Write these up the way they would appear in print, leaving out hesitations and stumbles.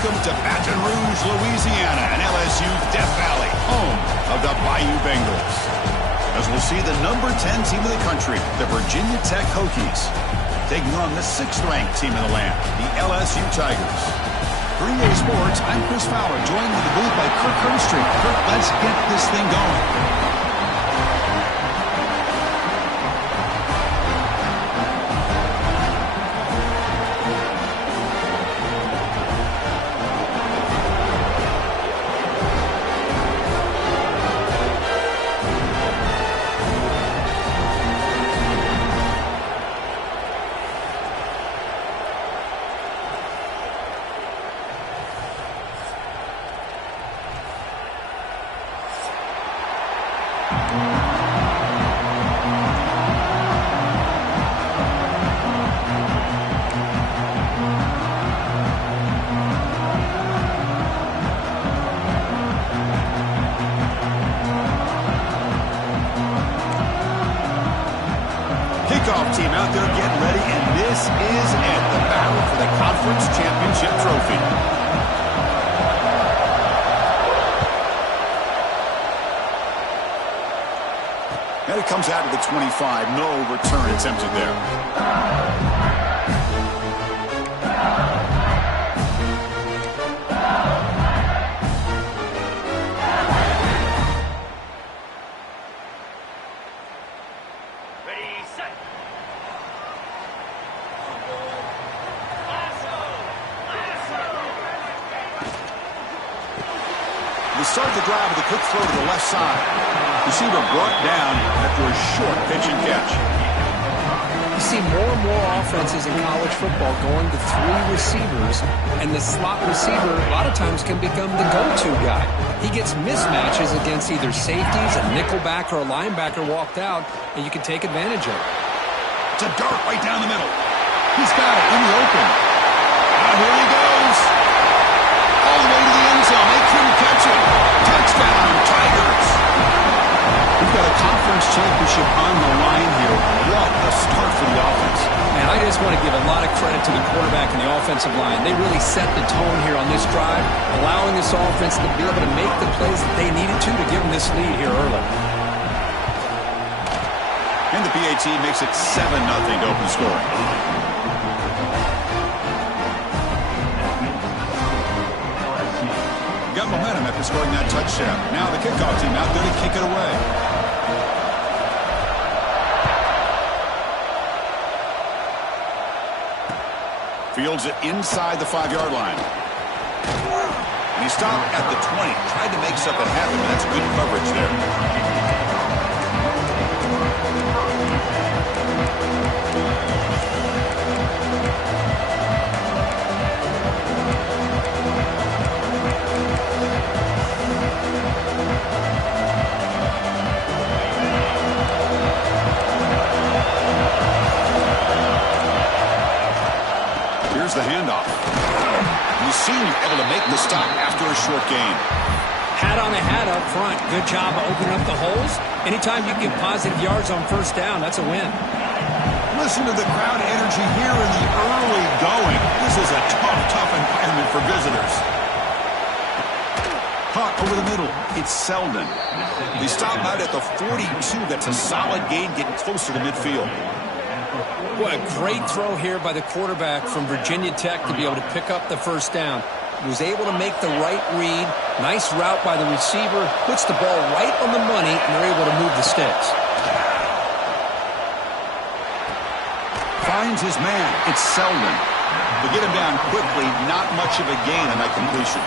Welcome to Baton Rouge, Louisiana, and LSU Death Valley, home of the Bayou Bengals. As we'll see the number 10 team in the country, the Virginia Tech Hokies, taking on the 6th-ranked team in the land, the LSU Tigers. Green Day Sports, I'm Chris Fowler, joined in the booth by Kirk Herbstreit. Kirk, let's get this thing going. Kickoff team out there getting ready, and this is it, the battle for the conference championship trophy. And it comes out of the 25. No return attempted there. We start the drive with a quick throw to the left side. Receiver brought down after a short pitch and catch. You see more and more offenses in college football going to 3 receivers, and the slot receiver a lot of times can become the go-to guy. He gets mismatches against either safeties, a nickelback, or a linebacker walked out, and you can take advantage of it. It's a dart right down the middle. He's got it in the open. Now here he goes. All the way to the end zone. They couldn't catch him. Touchdown, Tigers. We've got a conference championship on the line here. What a start for the offense. Man, I just want to give a lot of credit to the quarterback and the offensive line. They really set the tone here on this drive, allowing this offense to be able to make the plays that they needed to give them this lead here early. And the PAT makes it 7-0 to open scoring. Got momentum after scoring that touchdown. Now the kickoff team out there to kick it away. Fields it inside the 5-yard line. And he stopped at the 20. Tried to make something happen, but that's good coverage there. Here's the handoff. The senior able to make the stop after a short gain. Hat on a hat up front. Good job of opening up the holes. Anytime you get positive yards on first down, that's a win. Listen to the crowd energy here in the early going. This is a tough environment for visitors. Caught over the middle. It's Selden. They stop out at the 42. That's a solid gain, getting closer to midfield. What a great throw here by the quarterback from Virginia Tech to be able to pick up the first down. He was able to make the right read. Nice route by the receiver. Puts the ball right on the money, and they're able to move the sticks. Finds his man. It's Selden. To get him down quickly, not much of a gain on that completion.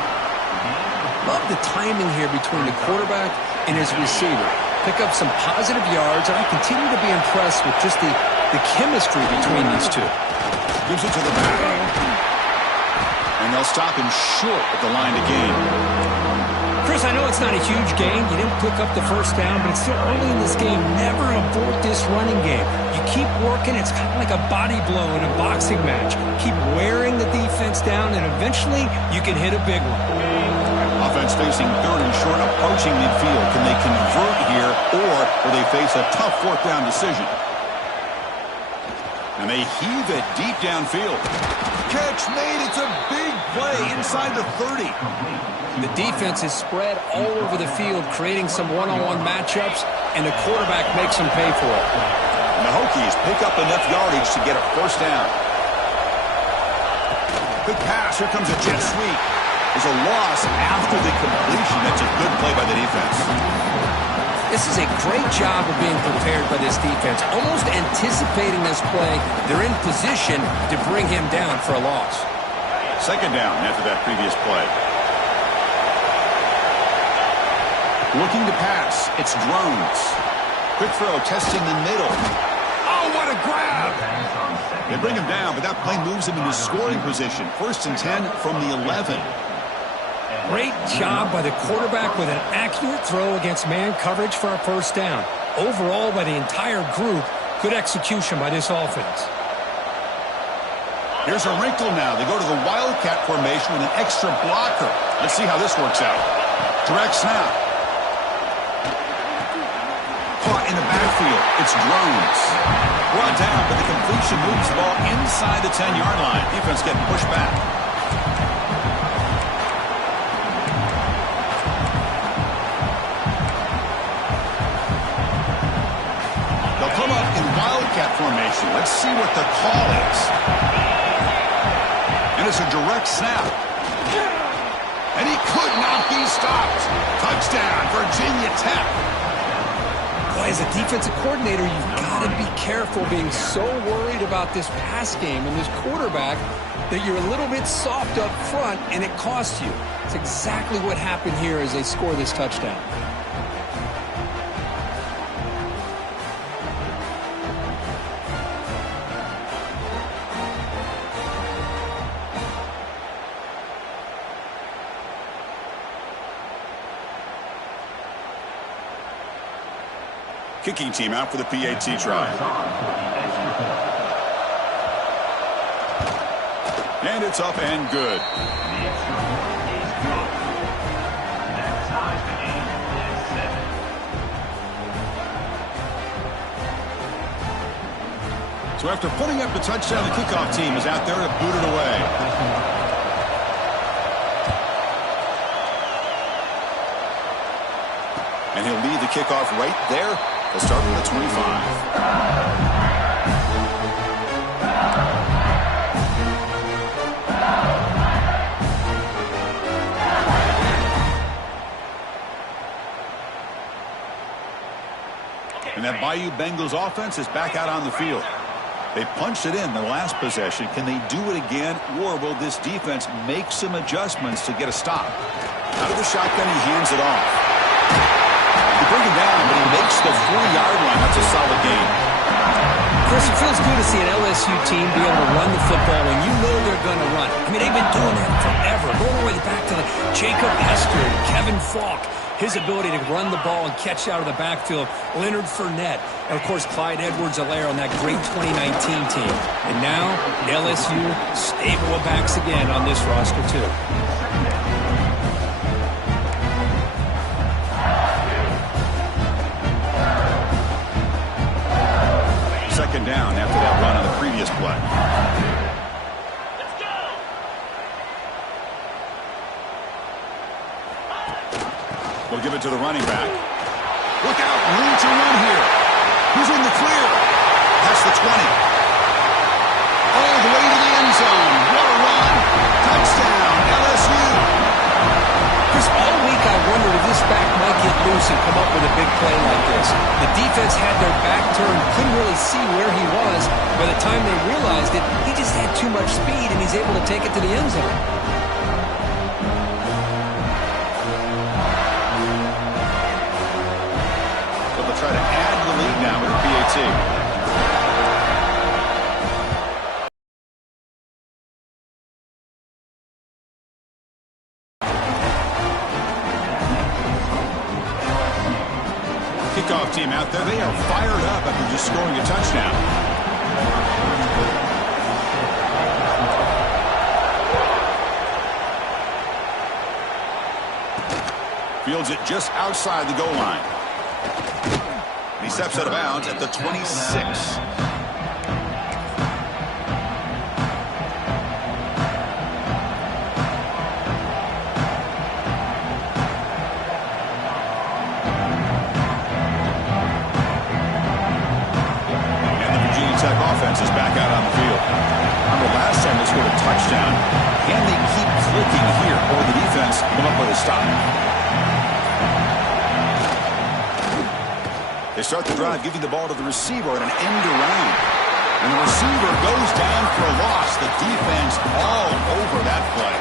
Love the timing here between the quarterback and his receiver. Pick up some positive yards, and I continue to be impressed with just the chemistry between these two. Gives it to the back. And they'll stop him short at the line to gain. Chris, I know it's not a huge gain. You didn't pick up the first down, but it's still early in this game. Never abort this running game. You keep working. It's kind of like a body blow in a boxing match. Keep wearing the defense down, and eventually you can hit a big one. Offense facing 3rd and short, approaching midfield. Can they convert here, or will they face a tough 4th down decision? And they heave it deep downfield. Catch made. It's a big play inside the 30. The defense is spread all over the field, creating some one-on-one matchups, and the quarterback makes them pay for it. And the Hokies pick up enough yardage to get a first down. Good pass. Here comes a jet sweep. There's a loss after the completion. That's a good play by the defense. This is a great job of being prepared by this defense. Almost anticipating this play, they're in position to bring him down for a loss. Second down after that previous play. Looking to pass. It's Drones. Quick throw, testing the middle. Oh, what a grab! They bring him down, but that play moves him into scoring position. 1st and 10 from the 11. Great job by the quarterback with an accurate throw against man coverage for a first down. Overall, by the entire group, good execution by this offense. Here's a wrinkle now. They go to the Wildcat formation with an extra blocker. Let's see how this works out. Direct snap. Caught in the backfield. It's Drones. Brought down, but the completion moves the ball inside the 10-yard line. Defense getting pushed back. They'll come up in Wildcat formation. Let's see what the call is. And it's a direct snap. And he could not be stopped. Touchdown, Virginia Tech. Boy, as a defensive coordinator, you've got to be careful being so worried about this pass game and this quarterback that you're a little bit soft up front and it costs you. It's exactly what happened here as they score this touchdown. Kicking team out for the PAT try. And it's up and good. So after putting up the touchdown, the kickoff team is out there to boot it away. And he'll lead the kickoff right there. They'll start from the 25. And that Bayou Bengals offense is back out on the field. They punched it in the last possession. Can they do it again, or will this defense make some adjustments to get a stop? Out of the shotgun, he hands it off. They bring him down, but he makes the 40-yard line. That's a solid game. Chris, it feels good to see an LSU team be able to run the football when you know they're going to run it. I mean, they've been doing that forever, going all the way back to Jacob Hester and Kevin Falk. His ability to run the ball and catch out of the backfield. Leonard Fournette. And, of course, Clyde Edwards-Helaire on that great 2019 team. And now, LSU stable of backs again on this roster, too. Second down after that run on the previous play. Let's go! We'll give it to the running back. Look out, room to run here. Who's in the clear? That's the 20. All the way to the end zone. What a run. Touchdown, LSU. Chris, all week I wondered if this back might get loose and come up with a big play like this. The defense had their back turned, couldn't really see where he was. By the time they realized it, he just had too much speed, and he's able to take it to the end zone. But they'll try to add to the lead now with the PAT. Kickoff team out there, they are fired up after just scoring a touchdown. Fields it just outside the goal line. He steps out of bounds at the 26. defense come up with a stop. They start the drive, giving the ball to the receiver at an end around. And the receiver goes down for a loss. The defense all over that play.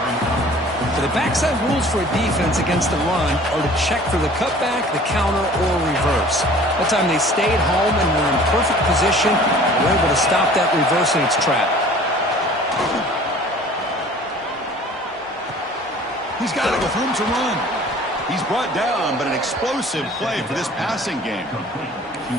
The backside rules for a defense against the run are to check for the cutback, the counter, or reverse. That time they stayed home and were in perfect position. They were able to stop that reverse in its track. He's got it with room to run. He's brought down, but an explosive play for this passing game.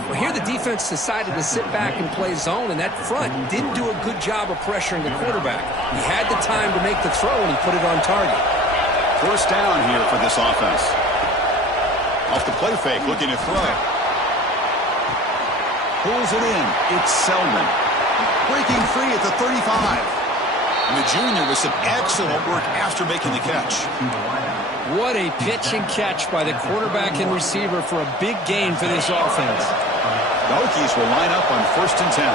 Well, here the defense decided to sit back and play zone, and that front didn't do a good job of pressuring the quarterback. He had the time to make the throw, and he put it on target. First down here for this offense. Off the play fake, looking to throw. Pulls it in. It's Selman. Breaking free at the 35. And the junior with some excellent work after making the catch. What a pitch and catch by the quarterback and receiver for a big gain for this offense. The Hokies will line up on 1st and 10.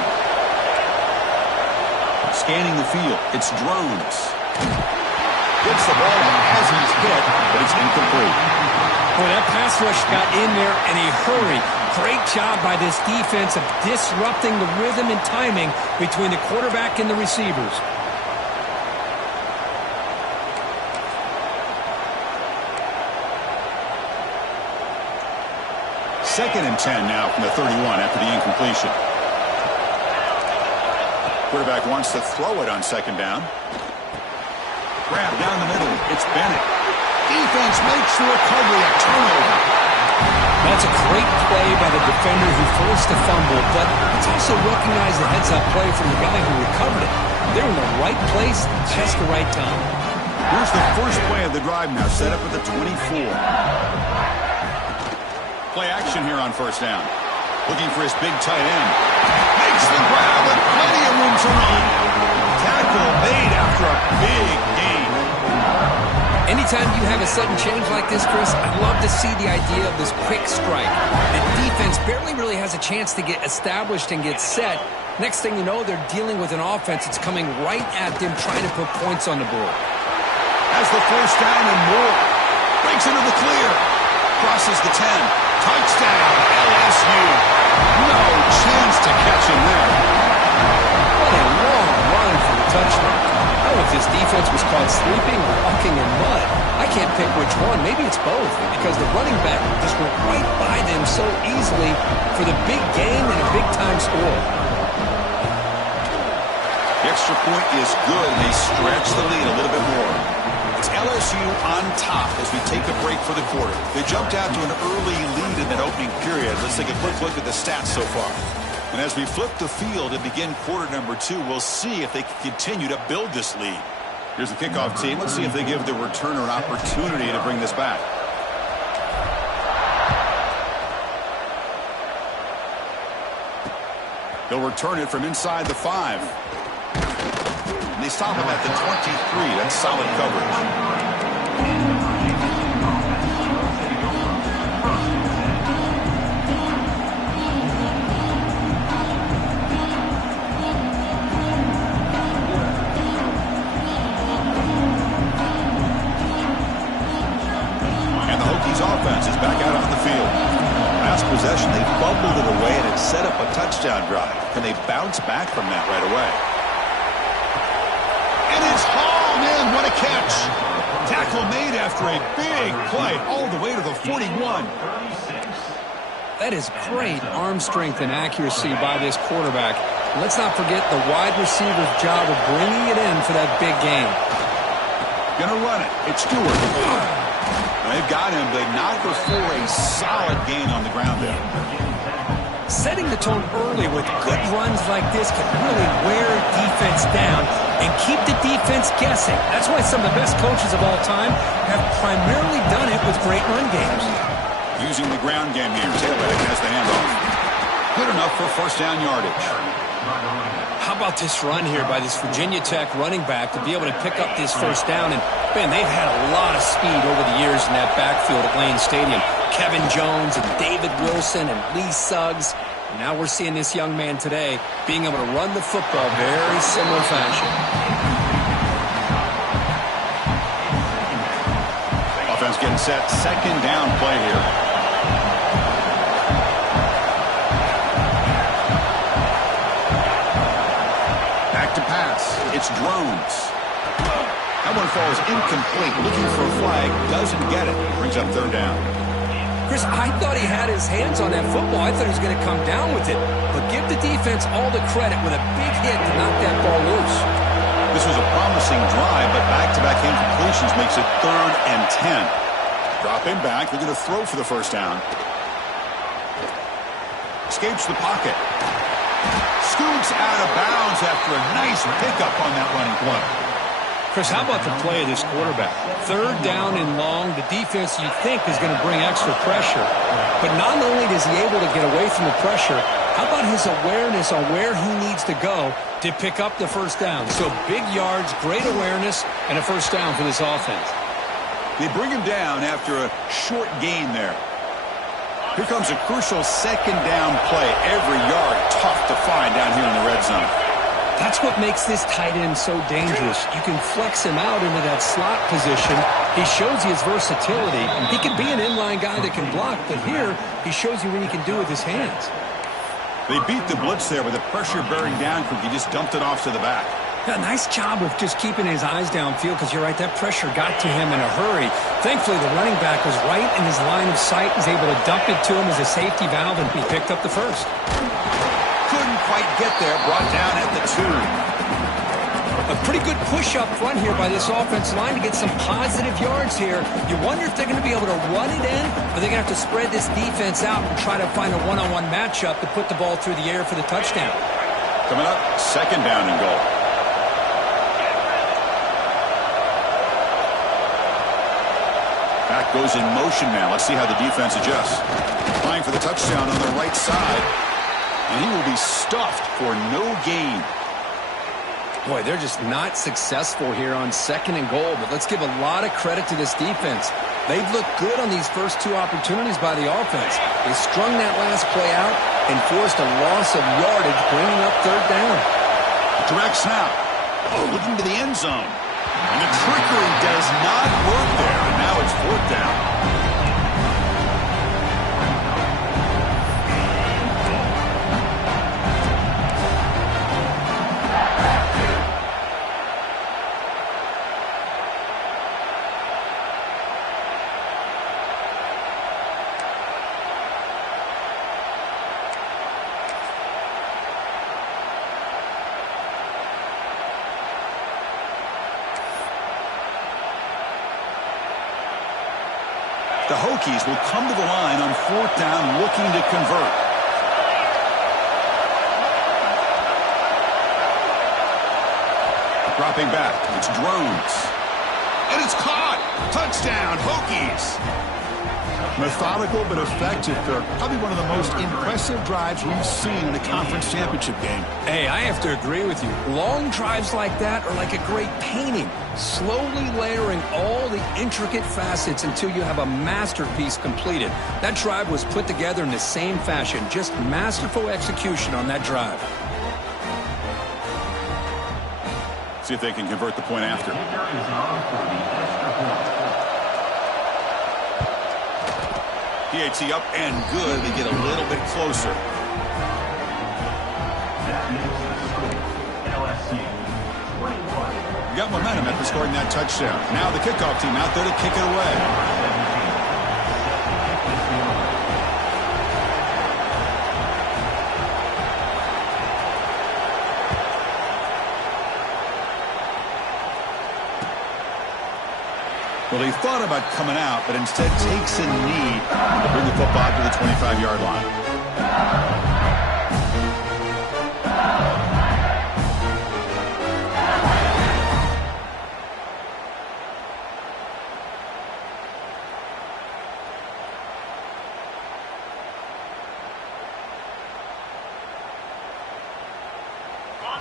Scanning the field. It's Drones. Gets the ball as he's hit, but it's incomplete. Boy, that pass rush got in there in a hurry. Great job by this defense of disrupting the rhythm and timing between the quarterback and the receivers. 2nd and 10 now from the 31 after the incompletion. Quarterback wants to throw it on 2nd down. Grab down the middle. It's Bennett. Defense makes the recovery a turnover. That's a great play by the defender who forced the fumble, but it's also recognized the heads-up play from the guy who recovered it. They're in the right place, just the right time. Here's the first play of the drive now, set up at the 24. Play action here on 1st down. Looking for his big tight end. Makes the grab with plenty of room to run. Tackle made after a big gain. Anytime you have a sudden change like this, Chris, I love to see the idea of this quick strike. The defense barely really has a chance to get established and get set. Next thing you know, they're dealing with an offense that's coming right at them, trying to put points on the board. Has the 1st down and more. Breaks into the clear. Crosses the 10. Touchdown, LSU. No chance to catch him there. What a long run for the touchdown. I don't know if this defense was caught sleeping or walking in mud. I can't pick which one. Maybe it's both, because the running back just went right by them so easily for the big gain and a big-time score. The extra point is good, and they stretch the lead a little bit more. It's LSU on top as we take a break for the quarter. They jumped out to an early lead in that opening period. Let's take a quick look at the stats so far. And as we flip the field and begin quarter number 2, we'll see if they can continue to build this lead. Here's the kickoff team. Let's see if they give the returner an opportunity to bring this back. They'll return it from inside the 5. And they stop him at the 23. That's solid coverage. And the Hokies offense is back out on the field. Last possession, they fumbled it away and it set up a touchdown drive. Can they bounce back from that right away? And it's hauled in. What a catch. Tackle made after a big play all the way to the 41. That is great arm strength and accuracy by this quarterback. Let's not forget the wide receiver's job of bringing it in for that big game. Gonna run it. It's Stewart. They've got him, but not before a solid gain on the ground there. Setting the tone early with good runs like this can really wear defense down and keep the defense guessing. That's why some of the best coaches of all time have primarily done it with great run games. Using the ground game here. Tailback has the handoff. Good enough for first down yardage. How about this run here by this Virginia Tech running back to be able to pick up this first down? And, man, they've had a lot of speed over the years in that backfield at Lane Stadium. Kevin Jones and David Wilson and Lee Suggs. And now we're seeing this young man today being able to run the football very similar fashion. getting set. Second down play here. Back to pass. It's Drones. That one falls incomplete. Looking for a flag. Doesn't get it. Brings up third down. Chris, I thought he had his hands on that football. I thought he was going to come down with it. But give the defense all the credit with a big hit to knock that ball loose. This was a promising drive, but back-to-back incompletions makes it 3rd and 10. Dropping back. They're going to throw for the first down. Escapes the pocket. Scoots out of bounds after a nice pickup on that running play. Chris, how about the play of this quarterback? 3rd down and long. The defense, you think, is going to bring extra pressure. But not only is he able to get away from the pressure, how about his awareness on where he needs to go to pick up the first down? So big yards, great awareness, and a first down for this offense. They bring him down after a short gain there. Here comes a crucial second down play. Every yard tough to find down here in the red zone. That's what makes this tight end so dangerous. You can flex him out into that slot position. He shows you his versatility. He can be an inline guy that can block, but here he shows you what he can do with his hands. They beat the blitz there with the pressure bearing down. He just dumped it off to the back. Yeah, nice job of just keeping his eyes downfield because you're right, that pressure got to him in a hurry. Thankfully, the running back was right in his line of sight. He's able to dump it to him as a safety valve, and he picked up the first. Couldn't quite get there. Brought down at the 2. A pretty good push up front here by this offensive line to get some positive yards here. You wonder if they're going to be able to run it in, or they're going to have to spread this defense out and try to find a one-on-one matchup to put the ball through the air for the touchdown. Coming up, second down and goal. Back goes in motion now. Let's see how the defense adjusts. Applying for the touchdown on the right side. And he will be stuffed for no gain. Boy, they're just not successful here on second and goal, but let's give a lot of credit to this defense. They've looked good on these first 2 opportunities by the offense. They strung that last play out and forced a loss of yardage, bringing up third down. Direct snap. Oh, looking to the end zone. And the trickery does not work there, and now it's 4th down. The Hokies will come to the line on 4th down looking to convert. Dropping back. It's Drones. And it's caught. Touchdown, Hokies. Methodical but effective, Kirk. Probably one of the most impressive drives we've seen in a conference championship game. Hey, I have to agree with you. Long drives like that are like a great painting, slowly layering all the intricate facets until you have a masterpiece completed. That drive was put together in the same fashion, just masterful execution on that drive. See if they can convert the point after. PAT up and good. They get a little bit closer. We got momentum after scoring that touchdown. Now the kickoff team out there to kick it away. Well, he thought about coming out, but instead takes a knee to bring the football to the 25-yard line.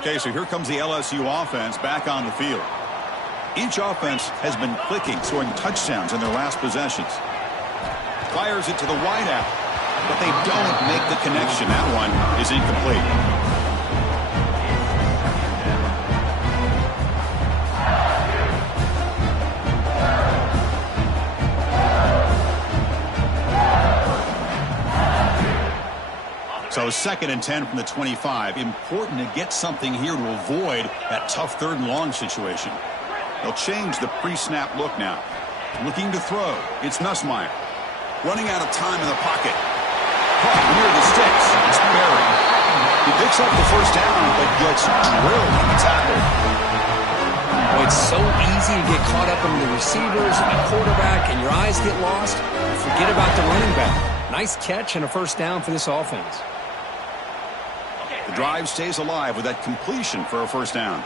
Okay, so here comes the LSU offense back on the field. Each offense has been clicking, scoring touchdowns in their last possessions. Fires it to the wideout, but they don't make the connection. That one is incomplete. So 2nd and 10 from the 25. Important to get something here to avoid that tough 3rd and long situation. They'll change the pre-snap look now. Looking to throw. It's Nussmeier. Running out of time in the pocket. Caught near the sticks. It's Barry. He picks up the 1st down, but gets drilled on the tackle. Oh, it's so easy to get caught up in the receivers and the quarterback, and your eyes get lost. Forget about the running back. Nice catch and a 1st down for this offense. The drive stays alive with that completion for a 1st down.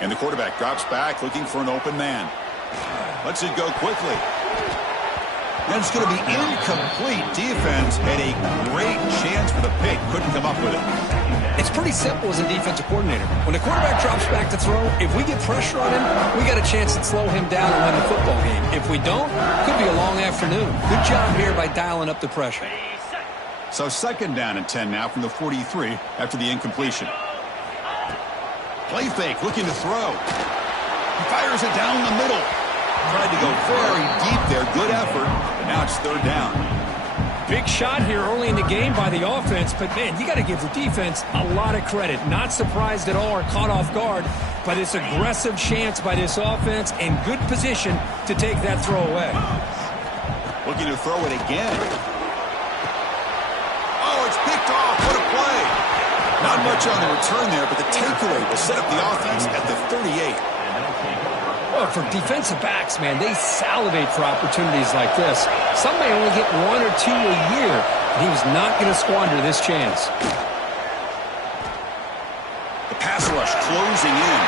And the quarterback drops back looking for an open man. Lets it go quickly. And it's going to be incomplete. Defense had a great chance for the pick. Couldn't come up with it. It's pretty simple as a defensive coordinator. When the quarterback drops back to throw, if we get pressure on him, we got a chance to slow him down and win the football game. If we don't, could be a long afternoon. Good job here by dialing up the pressure. So 2nd down and 10 now from the 43 after the incompletion. Play fake, looking to throw. He fires it down the middle. Tried to go very deep there. Good effort. But now it's 3rd down. Big shot here early in the game by the offense, but, man, you got to give the defense a lot of credit. Not surprised at all or caught off guard, but it's aggressive chance by this offense and good position to take that throw away. Looking to throw it again. Oh, it's picked off. What a play. Not much on the return there, but the takeaway will set up the offense at the 38. Oh, for defensive backs, man, they salivate for opportunities like this. Some may only get 1 or 2 a year, and he was not going to squander this chance. The pass rush closing in.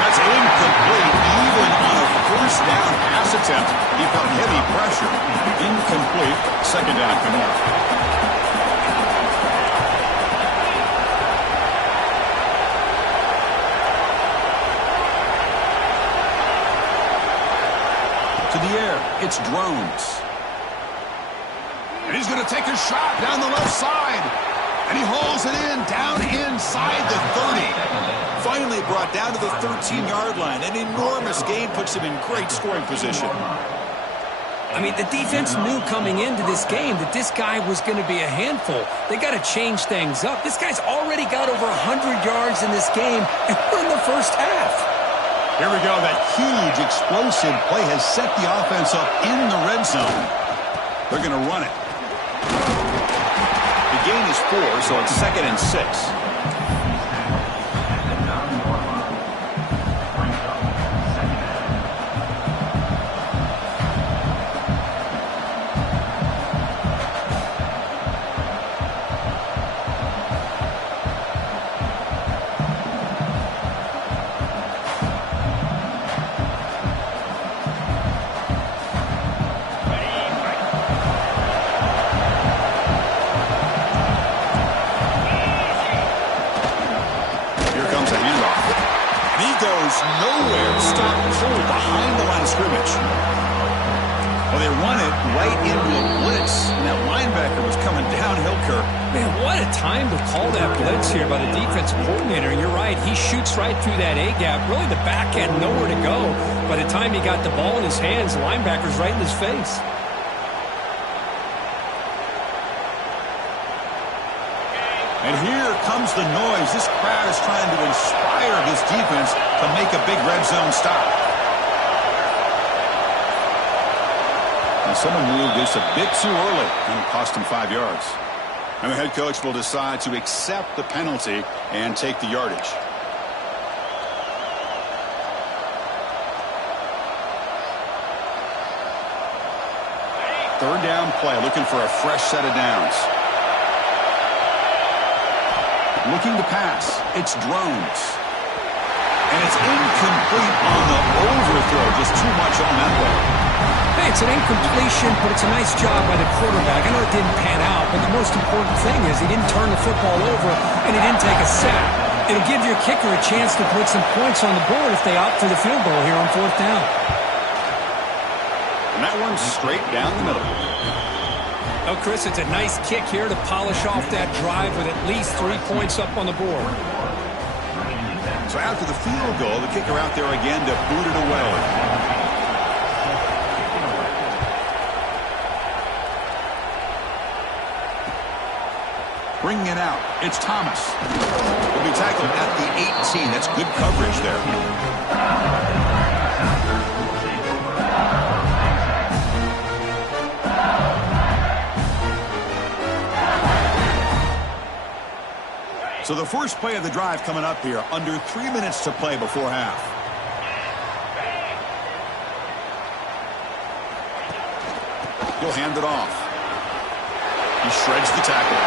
That's incomplete. Even on a 1st down pass attempt, he felt heavy pressure. Incomplete. 2nd down coming up. To the air, it's Drones. And he's going to take a shot down the left side. And he hauls it in, down inside the 30. Finally brought down to the 13-yard line. An enormous gain puts him in great scoring position. I mean, the defense knew coming into this game that this guy was going to be a handful. They got to change things up. This guy's already got over 100 yards in this game, and we're in the 1st half. Here we go. That huge explosive play has set the offense up in the red zone. They're going to run it. The gain is 4, so it's 2nd and 6. Nowhere, stop full behind the line of scrimmage. Well, they run it right into a blitz, and that linebacker was coming downhill, Kirk. Man, what a time to call that blitz here by the defensive coordinator. And you're right, he shoots right through that A-gap. Really, the back had nowhere to go. By the time he got the ball in his hands, the linebacker's right in his face. And here comes the noise. This crowd is trying to inspire this defense to make a big red zone stop. And someone moved this a bit too early, and it cost him 5 yards. And the head coach will decide to accept the penalty and take the yardage. Third down play, looking for a fresh set of downs. Looking to pass. It's Drones. And it's incomplete on the overthrow. Just too much on that one. Hey, it's an incompletion, but it's a nice job by the quarterback. I know it didn't pan out, but the most important thing is he didn't turn the football over and he didn't take a sack. It'll give your kicker a chance to put some points on the board if they opt for the field goal here on 4th down. And that one's straight down the middle. Oh, Chris, it's a nice kick here to polish off that drive with at least 3 points up on the board. So after the field goal, the kicker out there again to boot it away. Bringing it out, it's Thomas. He'll be tackled at the 18. That's good coverage there. So the first play of the drive coming up here. Under 3 minutes to play before half. He'll hand it off. He shreds the tackle.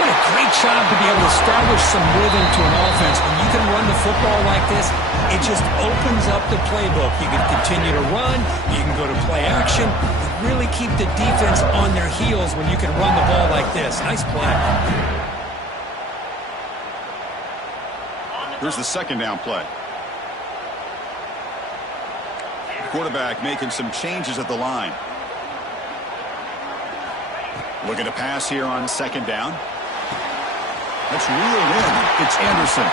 What a great job to be able to establish some rhythm to an offense. When you can run the football like this, it just opens up the playbook. You can continue to run. You can go to play action. You really keep the defense on their heels when you can run the ball like this. Nice play. Here's the second down play. Quarterback making some changes at the line. Looking to pass here on second down. That's reeled in. It's Anderson.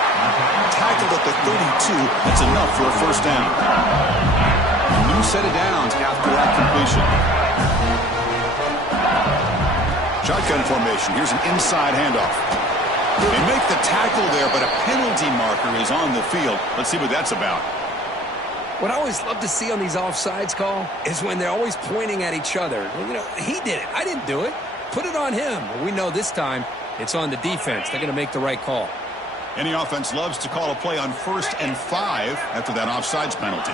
Tackled at the 32. That's enough for a first down. A new set of downs after that completion. Shotgun formation. Here's an inside handoff. They make the tackle there, but a penalty marker is on the field. Let's see what that's about. What I always love to see on these offsides call is when they're always pointing at each other. You know, he did it. I didn't do it. Put it on him. Well, we know this time it's on the defense. They're going to make the right call. Any offense loves to call a play on 1st and 5 after that offsides penalty.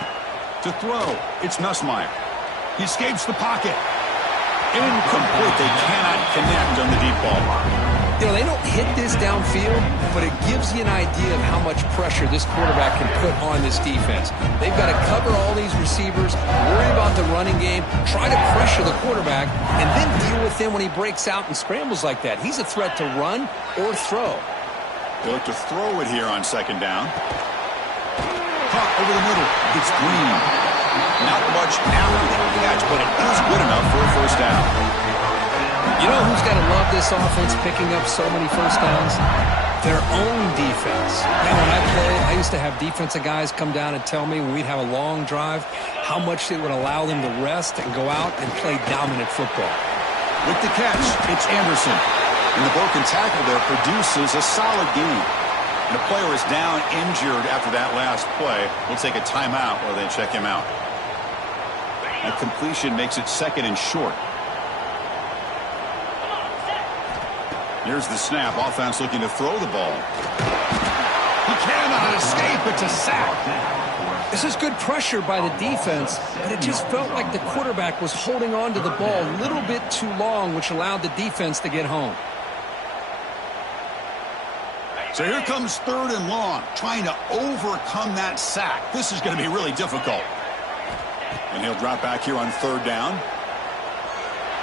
To throw, it's Nussmeier. He escapes the pocket. Incomplete. They cannot connect on the deep ball. You know, they don't hit this downfield, but it gives you an idea of how much pressure this quarterback can put on this defense. They've got to cover all these receivers, worry about the running game, try to pressure the quarterback, and then deal with him when he breaks out and scrambles like that. He's a threat to run or throw. They look to throw it here on second down. Caught over the middle. It's Green. Not much after the catch, but it is good enough for a first down. You know who's got to love this offense picking up so many first downs? Their own defense. Man, when I played, I used to have defensive guys come down and tell me when we'd have a long drive how much it would allow them to rest and go out and play dominant football. With the catch, it's Anderson. And the broken tackle there produces a solid gain. And the player is down injured after that last play. We'll take a timeout while they check him out. That completion makes it 2nd and short. Here's the snap. Offense looking to throw the ball. He cannot escape. It's a sack. This is good pressure by the defense, but it just felt like the quarterback was holding on to the ball a little bit too long, which allowed the defense to get home. So here comes 3rd and long, trying to overcome that sack. This is going to be really difficult. And he'll drop back here on 3rd down.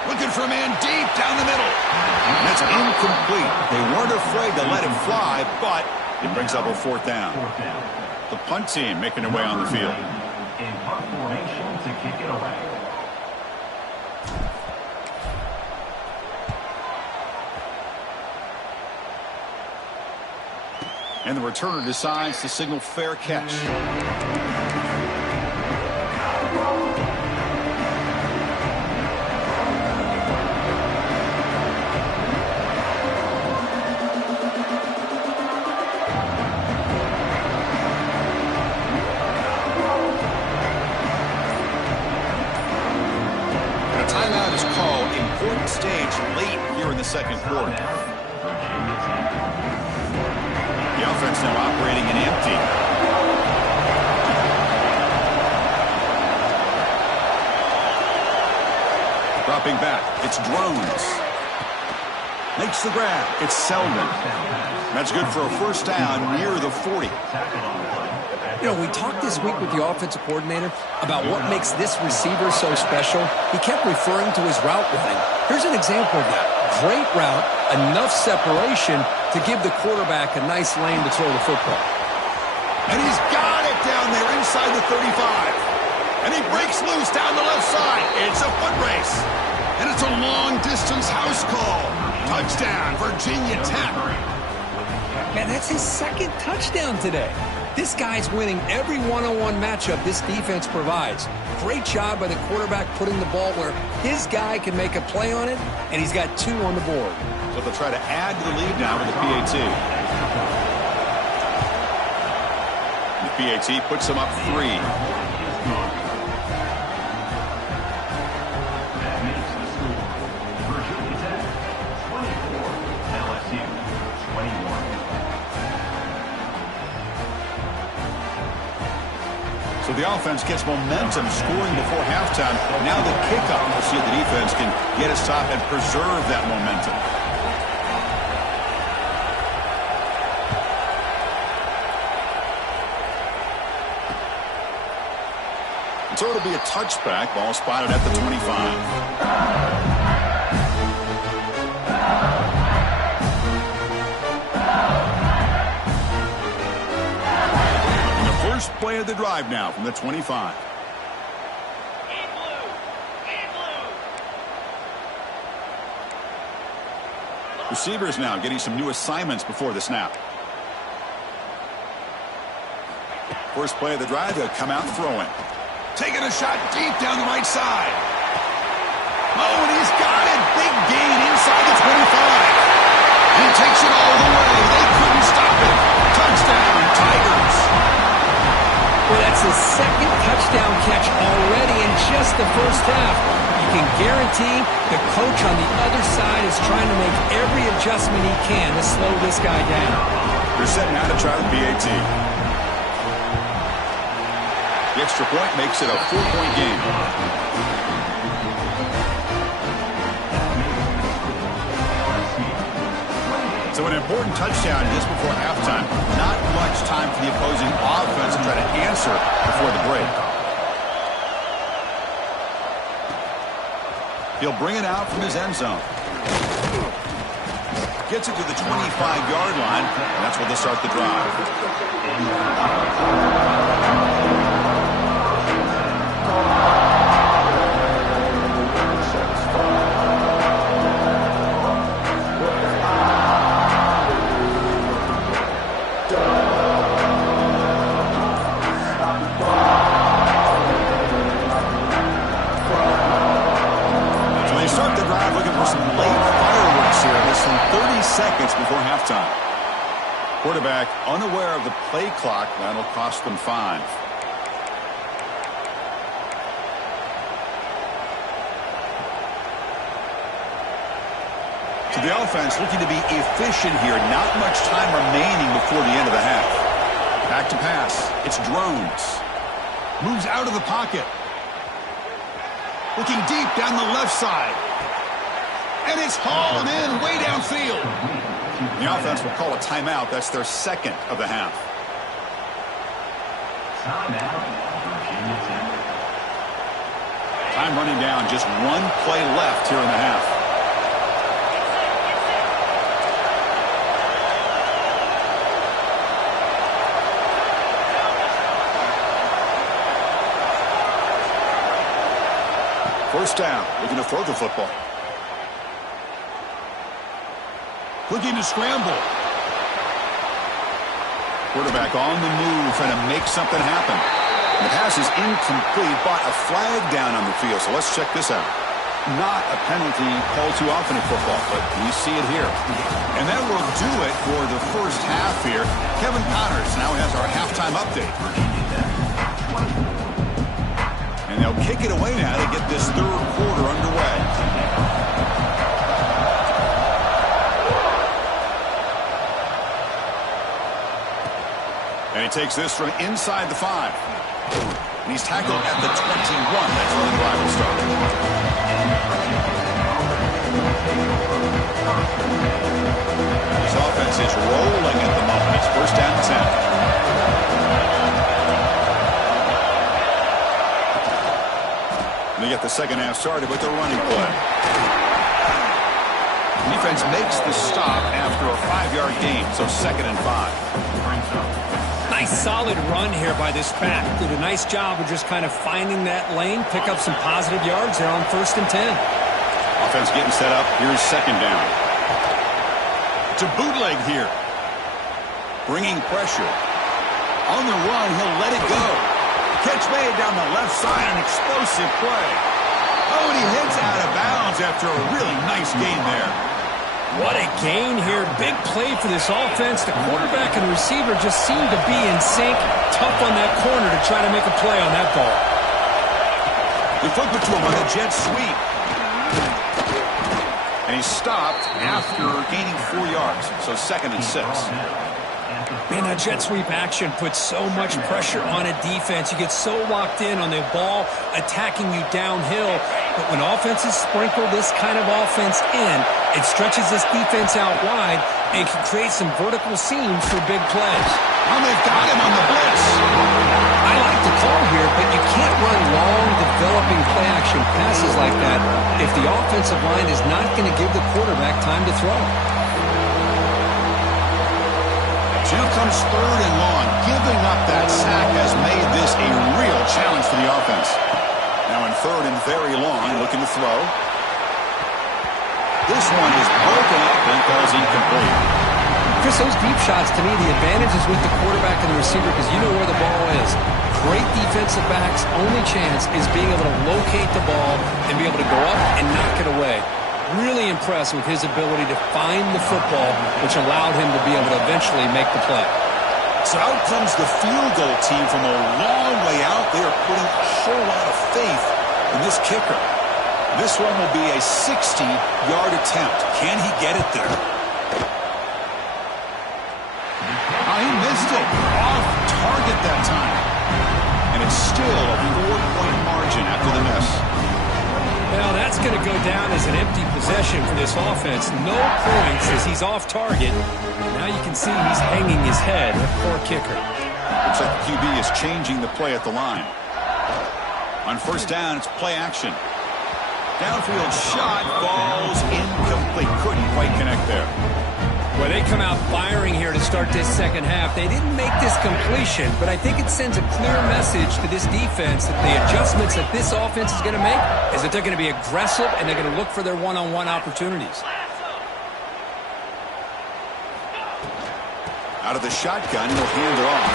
Looking for a man deep down the middle. That's incomplete. They weren't afraid to let him fly, but it brings up a 4th down. The punt team making their way on the field. In punt formation to kick it away. And the returner decides to signal fair catch. Stage late here in the 2nd quarter. The offense now operating in empty. Dropping back, it's Drones. Makes the grab, it's Selden. That's good for a first down near the 40. You know, we talked this week with the offensive coordinator about what makes this receiver so special. He kept referring to his route running. Here's an example of that. Great route, enough separation to give the quarterback a nice lane to throw the football. And he's got it down there inside the 35. And he breaks loose down the left side. It's a foot race. And it's a distance house call. Touchdown, Virginia Tech. Man, that's his second touchdown today. This guy's winning every one-on-one matchup this defense provides. Great job by the quarterback putting the ball where his guy can make a play on it, and he's got 2 on the board. So they'll try to add to the lead now with the PAT. The PAT puts them up 3. That makes the score Virginia Tech 24, LSU 21. So the offense gets momentum scoring before halftime. Now the kickoff. We'll see if the defense can get his top and preserve that momentum. So it'll be a touchback. Ball spotted at the 25. First play of the drive now from the 25. Receivers now getting some new assignments before the snap. First play of the drive, they'll come out throwing. Taking a shot deep down the right side. Oh, and he's got it. Big gain inside the 25. He takes it all the way. They couldn't stop it. Touchdown, Tigers. Well, that's his second touchdown catch already in just the first half. You can guarantee the coach on the other side is trying to make every adjustment he can to slow this guy down. They're setting out to try the PAT. The extra point makes it a 4-point game. So an important touchdown just before halftime. Not much time for the opposing offense to try to answer before the break. He'll bring it out from his end zone. Gets it to the 25-yard line, and that's where they'll start the drive. Seconds before halftime. Quarterback unaware of the play clock. That'll cost them 5. So the offense looking to be efficient here. Not much time remaining before the end of the half. Back to pass. It's Drones. Moves out of the pocket. Looking deep down the left side. And it's hauled in way downfield. The offense will call a timeout. That's their second of the half. Time running down. Just 1 play left here in the half. First down. Looking to throw the football. Looking to scramble. Quarterback on the move, trying to make something happen. The pass is incomplete, but a flag down on the field. So let's check this out. Not a penalty called too often in football, but we see it here. And that will do it for the first half here. Kevin Connors now has our halftime update. And they'll kick it away now to get this third quarter underway. And he takes this from inside the 5. And he's tackled at the 21. That's where the drive will start. This offense is rolling at the moment. It's first down and 10. They get the second half started with the running play. The defense makes the stop after a 5-yard gain, so 2nd and 5. Nice solid run here by this back. Did a nice job of just kind of finding that lane, pick up some positive yards there on 1st and 10. Offense getting set up. Here's second down. It's a bootleg here. Bringing pressure. On the run, he'll let it go. Catch made down the left side, an explosive play. Oh, and he heads out of bounds after a really nice gain there. What a gain here. Big play for this offense. The quarterback and receiver just seem to be in sync. Tough on that corner to try to make a play on that ball. They flip it to him on a jet sweep. And he stopped after gaining 4 yards. So 2nd and 6. Man, that jet sweep action puts so much pressure on a defense. You get so locked in on the ball attacking you downhill. But when offenses sprinkle this kind of offense in, it stretches this defense out wide and can create some vertical seams for big plays. And they've got him on the blitz. I like the call here, but you can't run long, developing play-action passes like that if the offensive line is not going to give the quarterback time to throw. So now comes 3rd and long. Giving up that sack has made this a real challenge for the offense. Now in 3rd and very long, looking to throw. This one is broken up and falls incomplete. Chris, those deep shots, to me, the advantage is with the quarterback and the receiver because you know where the ball is. Great defensive backs' only chance is being able to locate the ball and be able to go up and knock it away. Really impressed with his ability to find the football, which allowed him to be able to eventually make the play. So out comes the field goal team from a long way out. They are putting a whole lot of faith in this kicker. This one will be a 60-yard attempt. Can he get it there? He missed it. Off target that time. And it's still a 4-point margin after the miss. Well, that's going to go down as an empty possession for this offense. No points as he's off target. Now you can see he's hanging his head. Poor kicker. Looks like the QB is changing the play at the line. On 1st down, it's play action. Downfield shot falls incomplete. Couldn't quite connect there. Well, they come out firing here to start this second half. They didn't make this completion, but I think it sends a clear message to this defense that the adjustments that this offense is going to make is that they're going to be aggressive and they're going to look for their one-on-one opportunities. Out of the shotgun, he'll hand it off.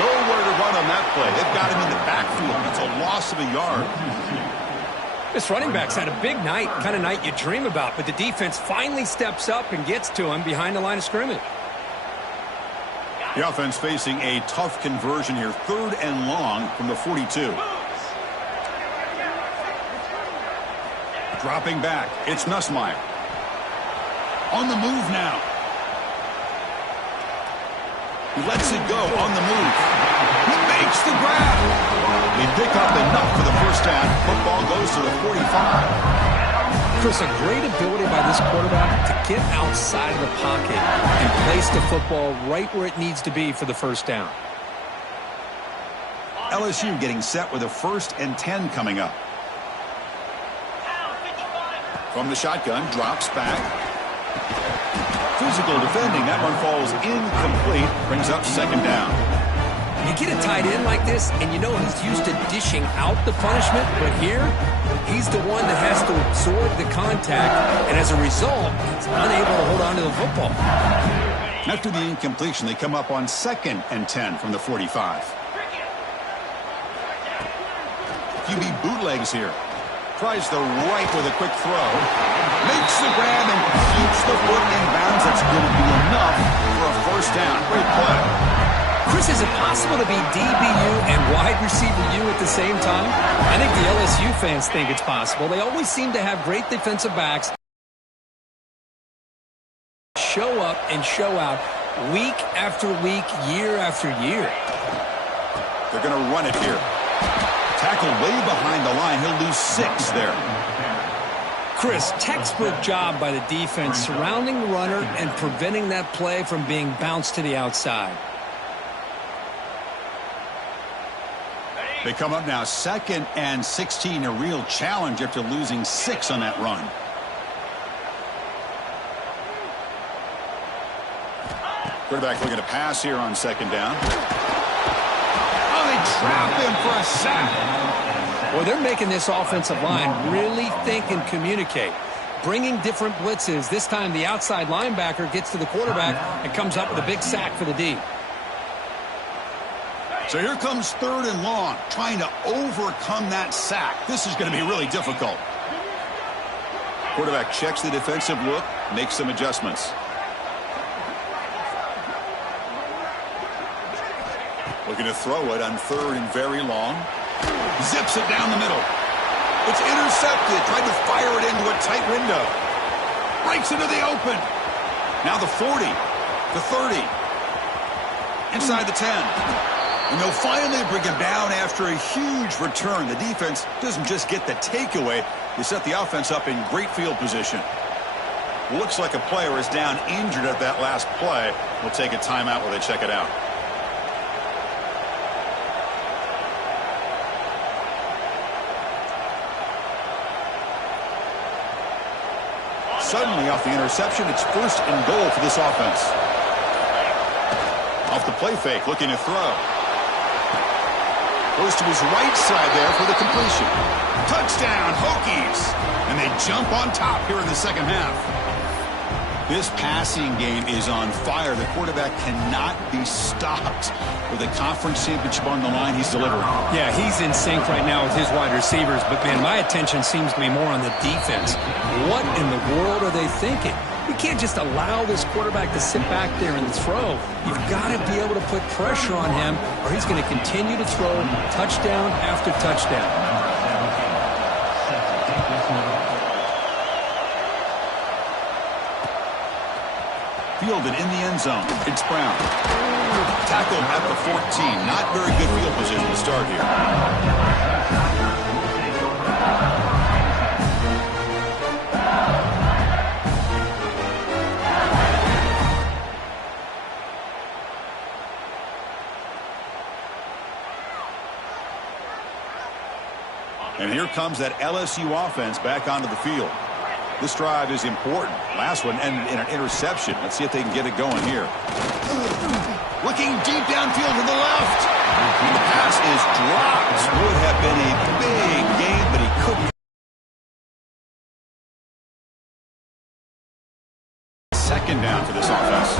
Nowhere to run on that play. They've got him in the backfield. It's a loss of a yard. This running back's had a big night, kind of night you dream about, but the defense finally steps up and gets to him behind the line of scrimmage. The offense facing a tough conversion here. 3rd and long from the 42. Dropping back. It's Nussmeier. On the move now. He lets it go on the move. He makes the grab. They pick up enough for the 1st down. Football goes to the 45. Chris, a great ability by this quarterback to get outside of the pocket and place the football right where it needs to be for the 1st down. LSU getting set with a 1st and 10 coming up. From the shotgun, drops back. Physical defending. That one falls incomplete. Brings up 2nd down. You get a tight end like this, and you know he's used to dishing out the punishment, but here, he's the one that has to absorb the contact, and as a result, he's unable to hold on to the football. After the incompletion, they come up on 2nd and 10 from the 45. QB bootlegs here. Tries the right with a quick throw. Makes the grab and keeps the foot in bounds. That's going to be enough for a 1st down. Great play. Chris, is it possible to be DBU and wide receiver U at the same time? I think the LSU fans think it's possible. They always seem to have great defensive backs. Show up and show out week after week, year after year. They're going to run it here. Tackle way behind the line. He'll lose 6 there. Chris, textbook job by the defense surrounding the runner and preventing that play from being bounced to the outside. They come up now 2nd and 16, a real challenge after losing 6 on that run. Quarterback looking to pass here on 2nd down. Oh, they trap him for a sack. Well, they're making this offensive line really think and communicate. Bringing different blitzes. This time the outside linebacker gets to the quarterback and comes up with a big sack for the D. So here comes 3rd and long, trying to overcome that sack. This is going to be really difficult. Quarterback checks the defensive look, makes some adjustments. Looking to throw it on 3rd and very long. Zips it down the middle. It's intercepted. Tried to fire it into a tight window. Breaks into the open. Now the 40, the 30, inside the 10. And they'll finally bring him down after a huge return. The defense doesn't just get the takeaway. They set the offense up in great field position. Looks like a player is down injured at that last play. We'll take a timeout while they check it out. Suddenly off the interception, it's 1st and goal for this offense. Off the play fake, looking to throw. Goes to his right side there for the completion. Touchdown, Hokies! And they jump on top here in the second half. This passing game is on fire. The quarterback cannot be stopped. With a conference championship on the line, he's delivering. Yeah, he's in sync right now with his wide receivers. But, man, my attention seems to be more on the defense. What in the world are they thinking? You can't just allow this quarterback to sit back there and throw. You've got to be able to put pressure on him, or he's going to continue to throw touchdown after touchdown. Fielded in the end zone. It's Brown. Tackled at the 14. Not very good field position to start here. And here comes that LSU offense back onto the field. This drive is important. Last one ended in an interception. Let's see if they can get it going here. Looking deep downfield to the left. And the pass is dropped. Would have been a big game, but he couldn't. Second down for this offense.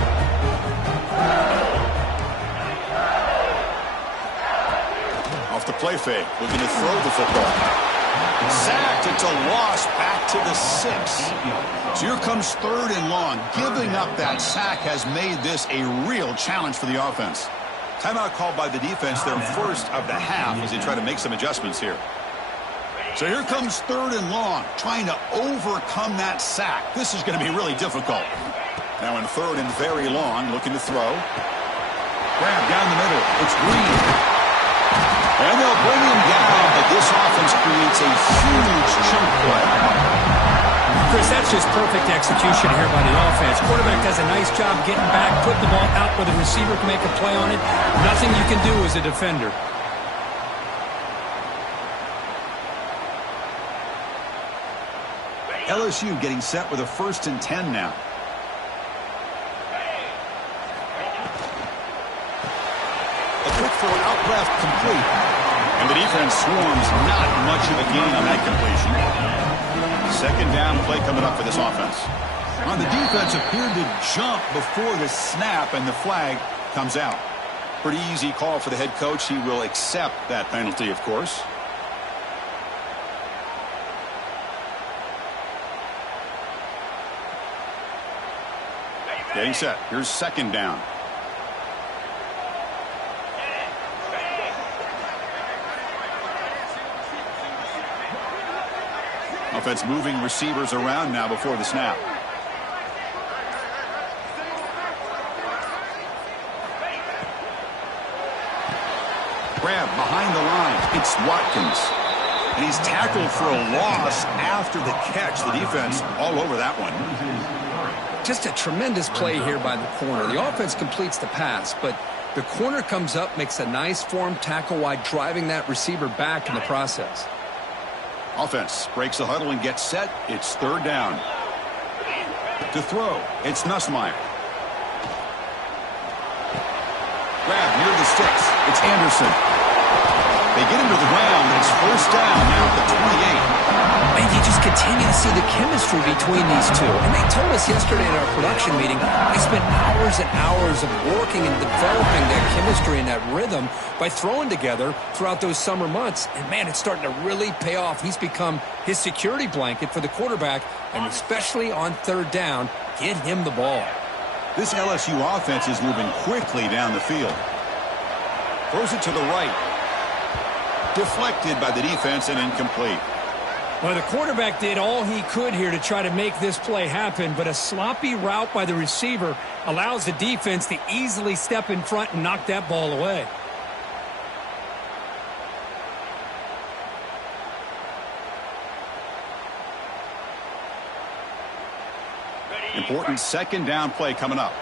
Off the play fake, looking to throw the football. Sacked, it's a loss back to the 6. So here comes 3rd and long. Giving up that sack has made this a real challenge for the offense. Timeout called by the defense, their first of the half, as they try to make some adjustments here. So here comes 3rd and long, trying to overcome that sack. This is going to be really difficult. Now in 3rd and very long, looking to throw. Grab down the middle. It's Green. And they'll bring him down, but this offense creates a huge chunk play. Chris, that's just perfect execution here by the offense. Quarterback does a nice job getting back, putting the ball out where the receiver can make a play on it. Nothing you can do as a defender. LSU getting set with a 1st and 10 now. A quick throw out left, complete. And the defense swarms, not much of a gain on that completion. Second down play coming up for this offense. On the defense appeared to jump before the snap, and the flag comes out. Pretty easy call for the head coach. He will accept that penalty, of course. Getting set. Here's 2nd down. Offense moving receivers around now before the snap. Grab behind the line. It's Watkins. And he's tackled for a loss after the catch. The defense all over that one. Just a tremendous play here by the corner. The offense completes the pass, but the corner comes up, makes a nice form tackle while driving that receiver back in the process. Offense breaks the huddle and gets set. It's 3rd down. To throw, it's Nussmeier. Grab near the sticks. It's Anderson. They get him to the ground, and it's first down now at the 28. And you just continue to see the chemistry between these two. And they told us yesterday in our production meeting, they spent hours and hours of working and developing that chemistry and that rhythm by throwing together throughout those summer months. And, man, it's starting to really pay off. He's become his security blanket for the quarterback, and especially on third down, get him the ball. This LSU offense is moving quickly down the field. Throws it to the right. Deflected by the defense and incomplete. Well, the quarterback did all he could here to try to make this play happen, but a sloppy route by the receiver allows the defense to easily step in front and knock that ball away. Important second down play coming up.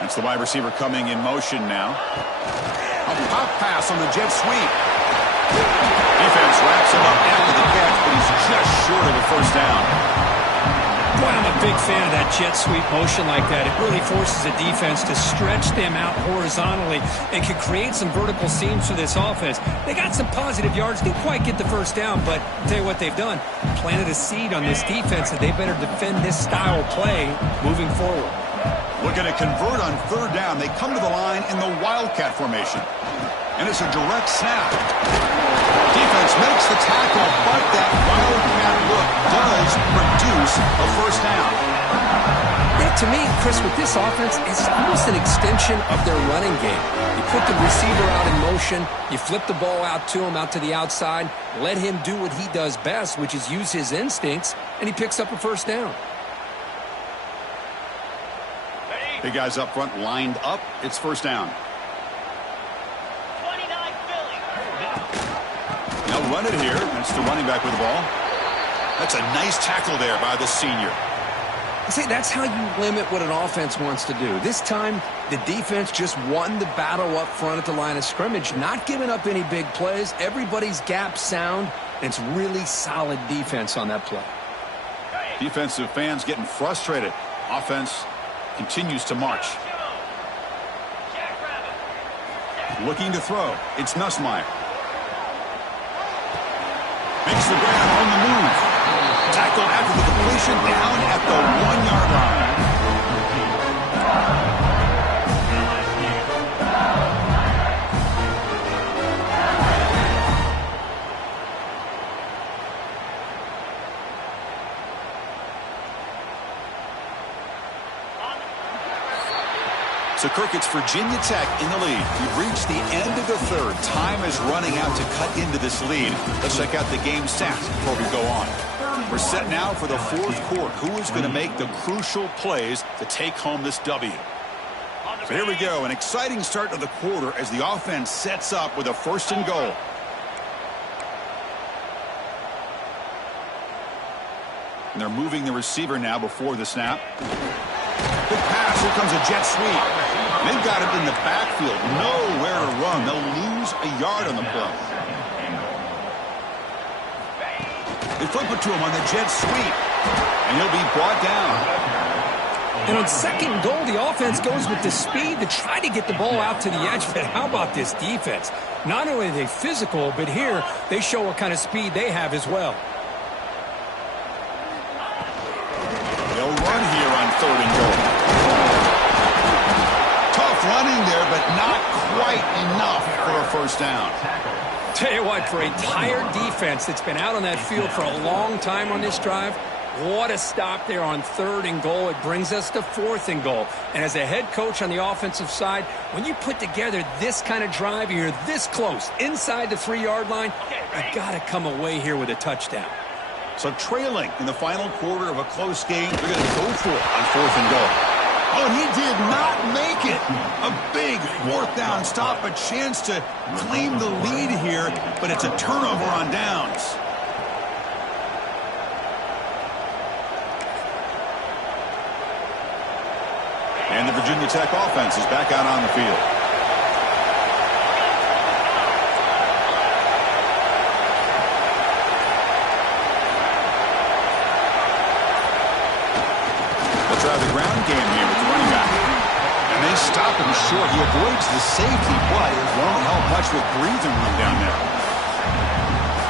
That's the wide receiver coming in motion now. A pop pass on the jet sweep. Defense wraps him up after the catch, but he's just short of the first down. Boy, I'm a big fan of that jet sweep motion like that. It really forces the defense to stretch them out horizontally and can create some vertical seams for this offense. They got some positive yards, didn't quite get the first down, but I'll tell you what they've done. Planted a seed on this defense that they better defend this style of play moving forward. Looking to convert on third down. They come to the line in the Wildcat formation. And it's a direct snap. Defense makes the tackle, but that Wildcat look does produce a first down. Yeah, to me, Chris, with this offense, it's almost an extension of their running game. You put the receiver out in motion, you flip the ball out to him, out to the outside, let him do what he does best, which is use his instincts, and he picks up a first down. Big guys up front lined up. It's first down. 29 Philly. They'll run it here. That's the running back with the ball. That's a nice tackle there by the senior. See, that's how you limit what an offense wants to do. This time, the defense just won the battle up front at the line of scrimmage, not giving up any big plays. Everybody's gap sound, and it's really solid defense on that play. Defensive fans getting frustrated. Offense continues to march. Looking to throw. It's Nussmeier. Makes the grab on the move. Tackled after the completion down at the 1-yard line. So, Kirk, it's Virginia Tech in the lead. We've reached the end of the third. Time is running out to cut into this lead. Let's check out the game stats before we go on. We're set now for the fourth quarter. Who is going to make the crucial plays to take home this W? So here we go. An exciting start to the quarter as the offense sets up with a first and goal. And they're moving the receiver now before the snap. Big pass. Here comes a jet sweep. They've got him in the backfield. Nowhere to run. They'll lose a yard on the play. They flip it to him on the jet sweep. And he'll be brought down. And on second goal, the offense goes with the speed to try to get the ball out to the edge. But how about this defense? Not only are they physical, but here they show what kind of speed they have as well. They'll run here on third and goal. Tough running there, but not quite enough for a first down. Tell you what, for a tired defense that's been out on that field for a long time on this drive, what a stop there on third and goal. It brings us to fourth and goal. And as a head coach on the offensive side, when you put together this kind of drive, you're this close, inside the 3-yard line, you got to come away here with a touchdown. So trailing in the final quarter of a close game, they're going to go for it on fourth and goal. Oh, and he did not make it. A big fourth down stop, a chance to claim the lead here, but it's a turnover on downs. And the Virginia Tech offense is back out on the field. They'll try the ground game here with the running back. And they stop him short. He avoids the safety, but it won't help much with breathing room down there.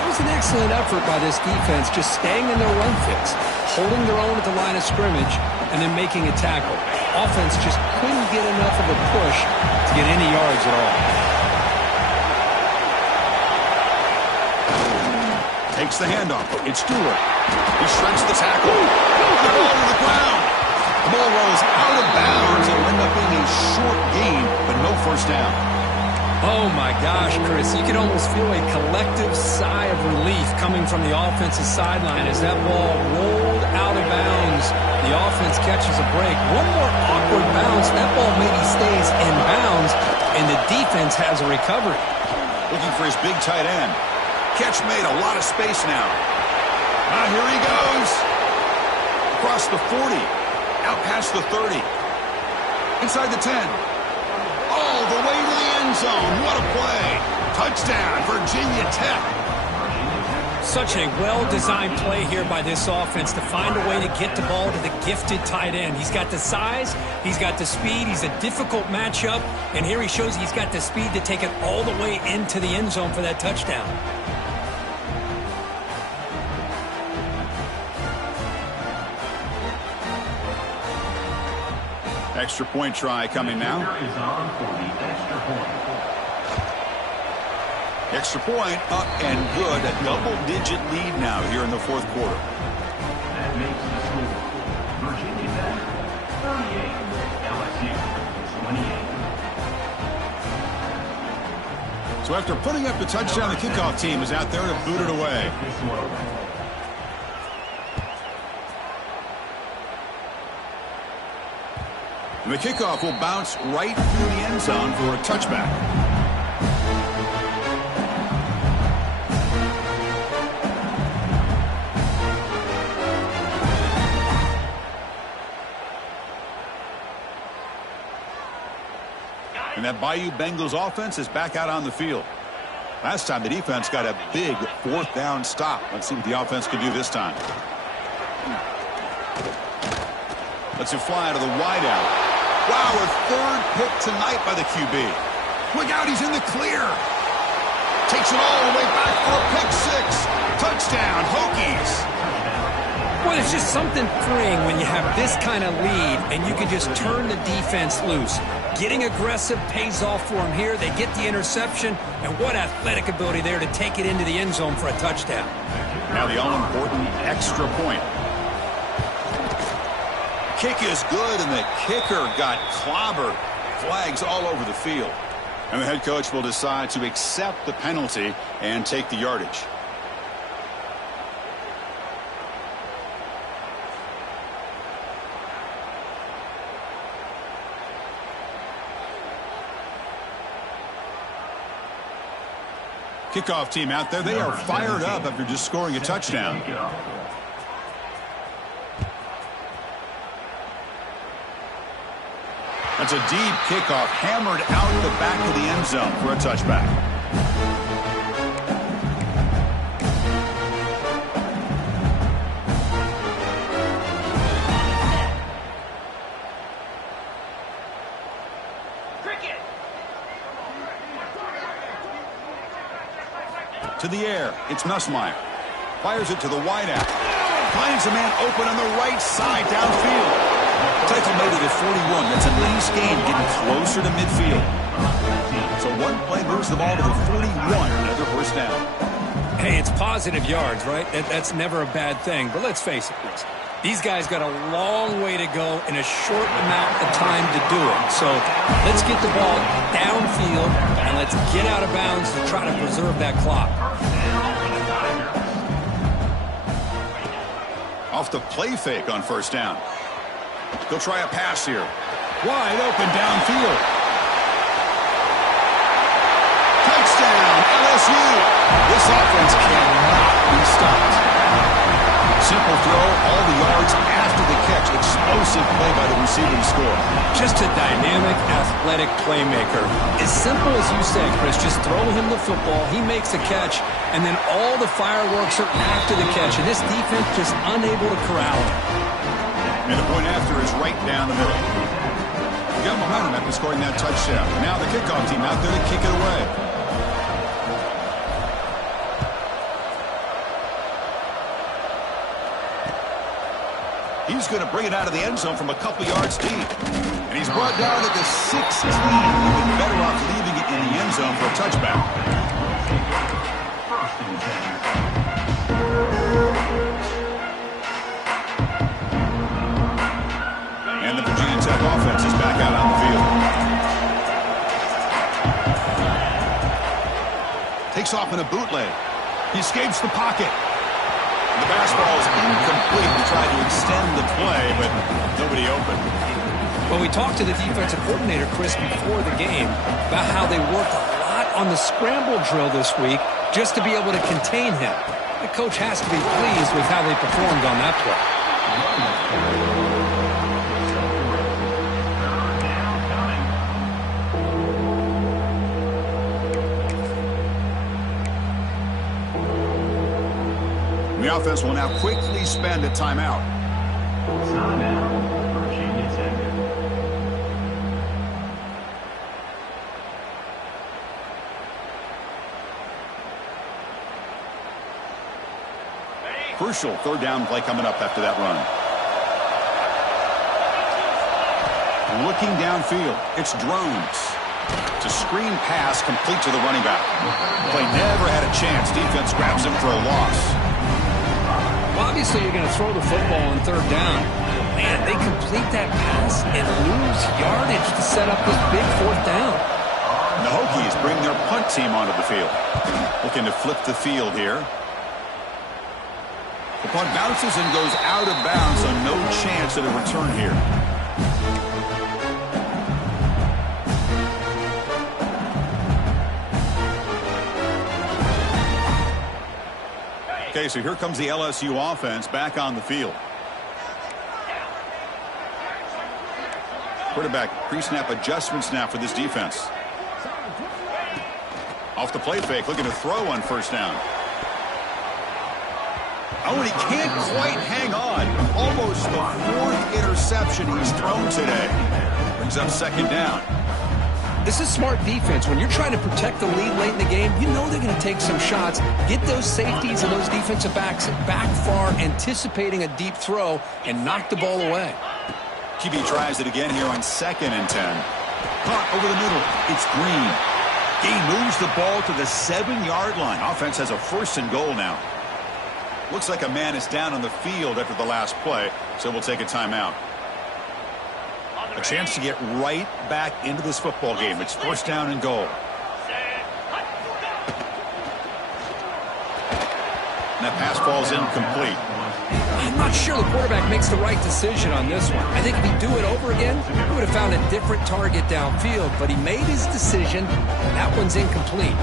It was an excellent effort by this defense, just staying in their run fits, holding their own at the line of scrimmage, and then making a tackle. Offense just couldn't get enough of a push to get any yards at all. Takes the handoff. It's Stewart. He shreds the tackle. The ball to the ground. The ball rolls out of bounds. It'll end up being a short gain, but no first down. Oh, my gosh, Chris. You can almost feel a collective sigh of relief coming from the offensive sideline as that ball rolled out of bounds. The offense catches a break. One more awkward bounce. That ball maybe stays in bounds, and the defense has a recovery. Looking for his big tight end. Catch made, a lot of space now. Now here he goes. Across the 40. Out past the 30. Inside the 10. All the way to the end zone. What a play. Touchdown, Virginia Tech. Such a well-designed play here by this offense to find a way to get the ball to the gifted tight end. He's got the size, he's got the speed, he's a difficult matchup, and here he shows he's got the speed to take it all the way into the end zone for that touchdown. Extra point try coming now. Is on for the extra point. Extra point up and good. A double-digit lead now here in the fourth quarter. That makes the score Virginia Tech 38, LSU 28. So after putting up the touchdown, the kickoff team is out there to boot it away. And the kickoff will bounce right through the end zone for a touchback. And that Bayou Bengals offense is back out on the field. Last time the defense got a big fourth down stop. Let's see what the offense can do this time. Let's it fly to the wideout. Wow, a third pick tonight by the QB. Look out, he's in the clear. Takes it all the way back for a pick six. Touchdown, Hokies. Well, it's just something freeing when you have this kind of lead and you can just turn the defense loose. Getting aggressive pays off for them here. They get the interception, and what athletic ability there to take it into the end zone for a touchdown. Now the all-important extra point. Kick is good, and the kicker got clobbered. Flags all over the field. And the head coach will decide to accept the penalty and take the yardage. Kickoff team out there, they are fired up after just scoring a touchdown. That's a deep kickoff, hammered out the back of the end zone for a touchback. To the air, it's Nussmeier. Fires it to the wideout. Finds a man open on the right side downfield. Tackle made it at 41. That's a nice gain, getting closer to midfield. So one play moves the ball to the 41. Another first down. Hey, it's positive yards, right? That's never a bad thing. But let's face it, Chris. These guys got a long way to go in a short amount of time to do it. So let's get the ball downfield and let's get out of bounds to try to preserve that clock. Off the play fake on first down. They'll try a pass here. Wide open downfield. Touchdown, LSU. This offense cannot be stopped. Simple throw, all the yards after the catch. Explosive play by the receiver to score. Just a dynamic, athletic playmaker. As simple as you said, Chris, just throw him the football, he makes a catch, and then all the fireworks are after the catch. And this defense just unable to corral him. And the point after is right down the middle. got momentum after scoring that touchdown. Now the kickoff team out there to kick it away. He's going to bring it out of the end zone from a couple yards deep. And he's brought down at the 16. He'd been better off leaving it in the end zone for a touchback. And the Virginia Tech offense is back out on the field. Takes off in a bootleg. He escapes the pocket. The basketball is incomplete. We tried to extend the play, but nobody open. Well, we talked to the defensive coordinator, Chris, before the game about how they worked a lot on the scramble drill this week just to be able to contain him. The coach has to be pleased with how they performed on that play. The offense will now quickly spend a timeout. Timeout, Virginia Tech. Crucial third down play coming up after that run. Looking downfield, it's drones. It's a screen pass complete to the running back. Play never had a chance. Defense grabs him for a loss. Well, obviously, you're going to throw the football on third down. Man, they complete that pass and lose yardage to set up this big fourth down. The Hokies bring their punt team onto the field. Looking to flip the field here. The punt bounces and goes out of bounds, so no chance at a return here. Okay, so here comes the LSU offense back on the field. Quarterback pre-snap adjustments now for this defense. Off the play fake, looking to throw on first down. Oh, and he can't quite hang on. Almost the fourth interception he's thrown today. Brings up second down. This is smart defense. When you're trying to protect the lead late in the game, you know they're going to take some shots, get those safeties and those defensive backs back far, anticipating a deep throw, and knock the ball away. QB tries it again here on 2nd and 10. Caught over the middle. It's Green. He moves the ball to the 7-yard line. Offense has a 1st and goal now. Looks like a man is down on the field after the last play, so we'll take a timeout. A chance to get right back into this football game. It's 1st down and goal. And that pass falls incomplete. I'm not sure the quarterback makes the right decision on this one. I think if he'd do it over again, he would have found a different target downfield, but he made his decision, and that one's incomplete.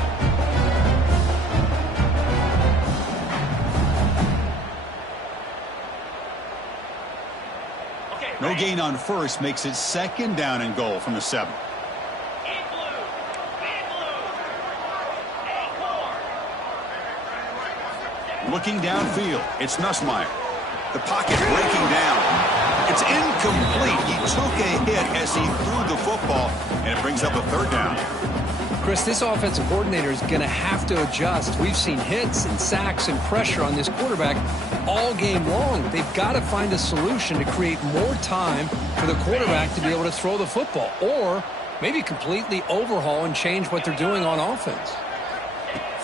No gain on first makes it 2nd down and goal from the 7. Looking downfield, it's Nussmeier. The pocket breaking down. It's incomplete. He took a hit as he threw the football, and it brings up a 3rd down. Chris, this offensive coordinator is going to have to adjust. We've seen hits and sacks and pressure on this quarterback all game long. They've got to find a solution to create more time for the quarterback to be able to throw the football, or maybe completely overhaul and change what they're doing on offense.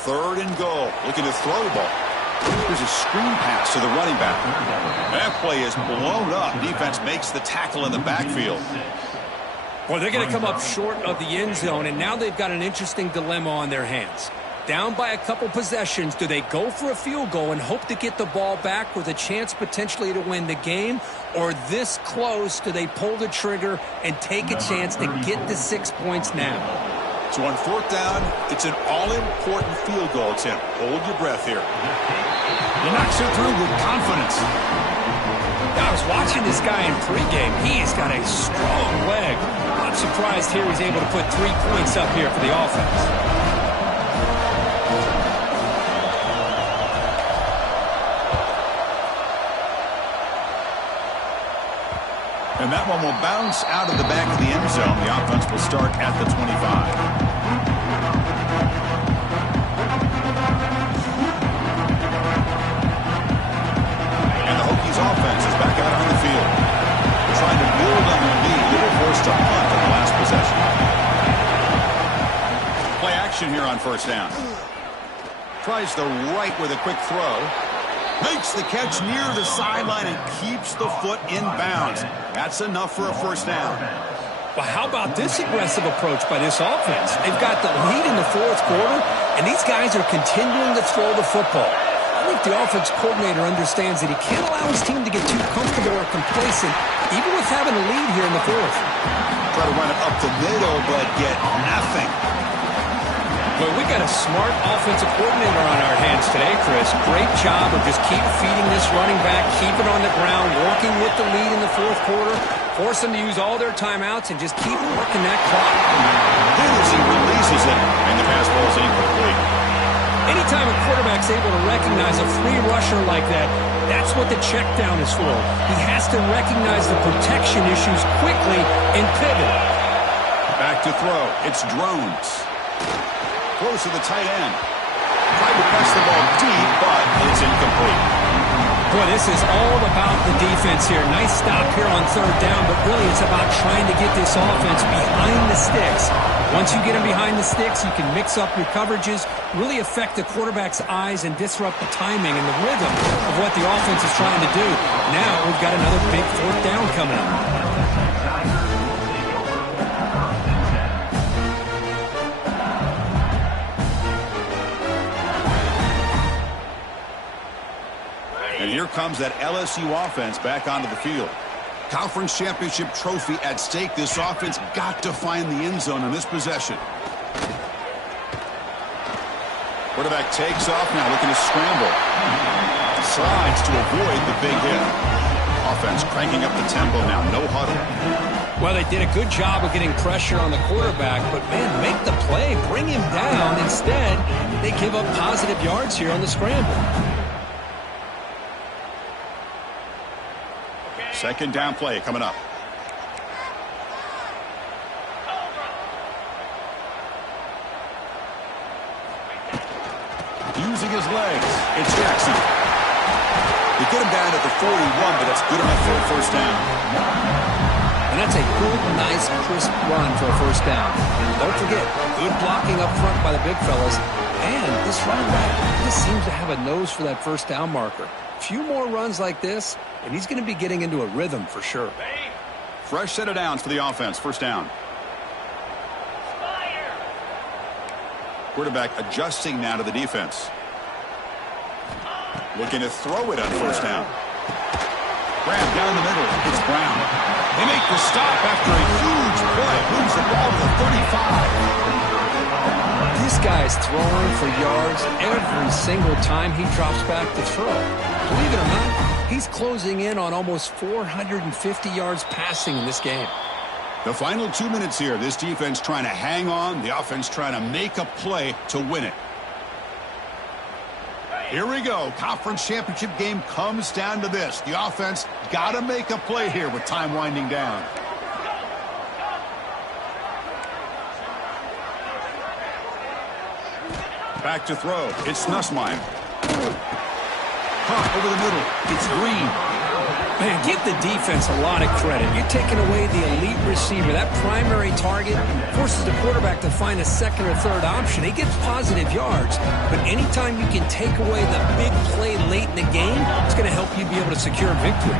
3rd and goal. Looking to throw the ball. There's a screen pass to the running back. That play is blown up. Defense makes the tackle in the backfield. Well, they're going to come up short of the end zone, and now they've got an interesting dilemma on their hands. Down by a couple possessions, do they go for a field goal and hope to get the ball back with a chance potentially to win the game? Or this close, do they pull the trigger and take a chance to get the 6 points now? So on 4th down, it's an all-important field goal attempt. Hold your breath here. He knocks it through with confidence. I was watching this guy in pregame. He's got a strong leg. I'm surprised here he's able to put 3 points up here for the offense. And And that one will bounce out of the back of the end zone. The offense will start at the 25. Offense is back out on the field. Trying to build on their lead. They were forced to punt in the last possession. Play action here on first down. Tries the right with a quick throw. Makes the catch near the sideline and keeps the foot in bounds. That's enough for a first down. Well, how about this aggressive approach by this offense? They've got the lead in the fourth quarter, and these guys are continuing to throw the football. I think the offense coordinator understands that he can't allow his team to get too comfortable or complacent, even with having a lead here in the fourth. Try to run it up the middle, but get nothing. Well, we got a smart offensive coordinator on our hands today, Chris. Great job of just keep feeding this running back, keep it on the ground, working with the lead in the fourth quarter, force them to use all their timeouts, and just keep working that clock. Then as he releases it, and the pass ball is incomplete. Anytime a quarterback's able to recognize a free rusher like that, that's what the check down is for. He has to recognize the protection issues quickly and pivot. Back to throw. It's Drones. Throws to the tight end. Tried to press the ball deep, but it's incomplete. Boy, this is all about the defense here. Nice stop here on third down, but really it's about trying to get this offense behind the sticks. Once you get them behind the sticks, you can mix up your coverages, really affect the quarterback's eyes and disrupt the timing and the rhythm of what the offense is trying to do. Now we've got another big fourth down coming up. And here comes that LSU offense back onto the field. Conference championship trophy at stake. This offense got to find the end zone in this possession. Quarterback takes off now, looking to scramble. Slides to avoid the big hit. Offense cranking up the tempo now, no huddle. Well, they did a good job of getting pressure on the quarterback, but, man, make the play, bring him down. Instead, they give up positive yards here on the scramble. Second down play coming up. Using his legs, it's Jackson. They get him down at the 41, but that's good enough for a first down. And that's a good, nice, crisp run for a first down. And don't forget, good blocking up front by the big fellas. And this running back just seems to have a nose for that first down marker. A few more runs like this, and he's going to be getting into a rhythm for sure. Fresh set of downs for the offense. First down. Quarterback adjusting now to the defense. Looking to throw it on first down. Grab down the middle. It's Brown. They make the stop after a huge play. Moves the ball to the 35. This guy's throwing for yards every single time he drops back to throw. Believe it or not, he's closing in on almost 450 yards passing in this game. The final 2 minutes here. This defense trying to hang on. The offense trying to make a play to win it. Here we go. Conference championship game comes down to this. The offense got to make a play here with time winding down. Back to throw. It's Nussmeier. Caught over the middle. It's Green. Man, give the defense a lot of credit. You're taking away the elite receiver. That primary target forces the quarterback to find a second or third option. He gets positive yards, but anytime you can take away the big play late in the game, it's going to help you be able to secure a victory.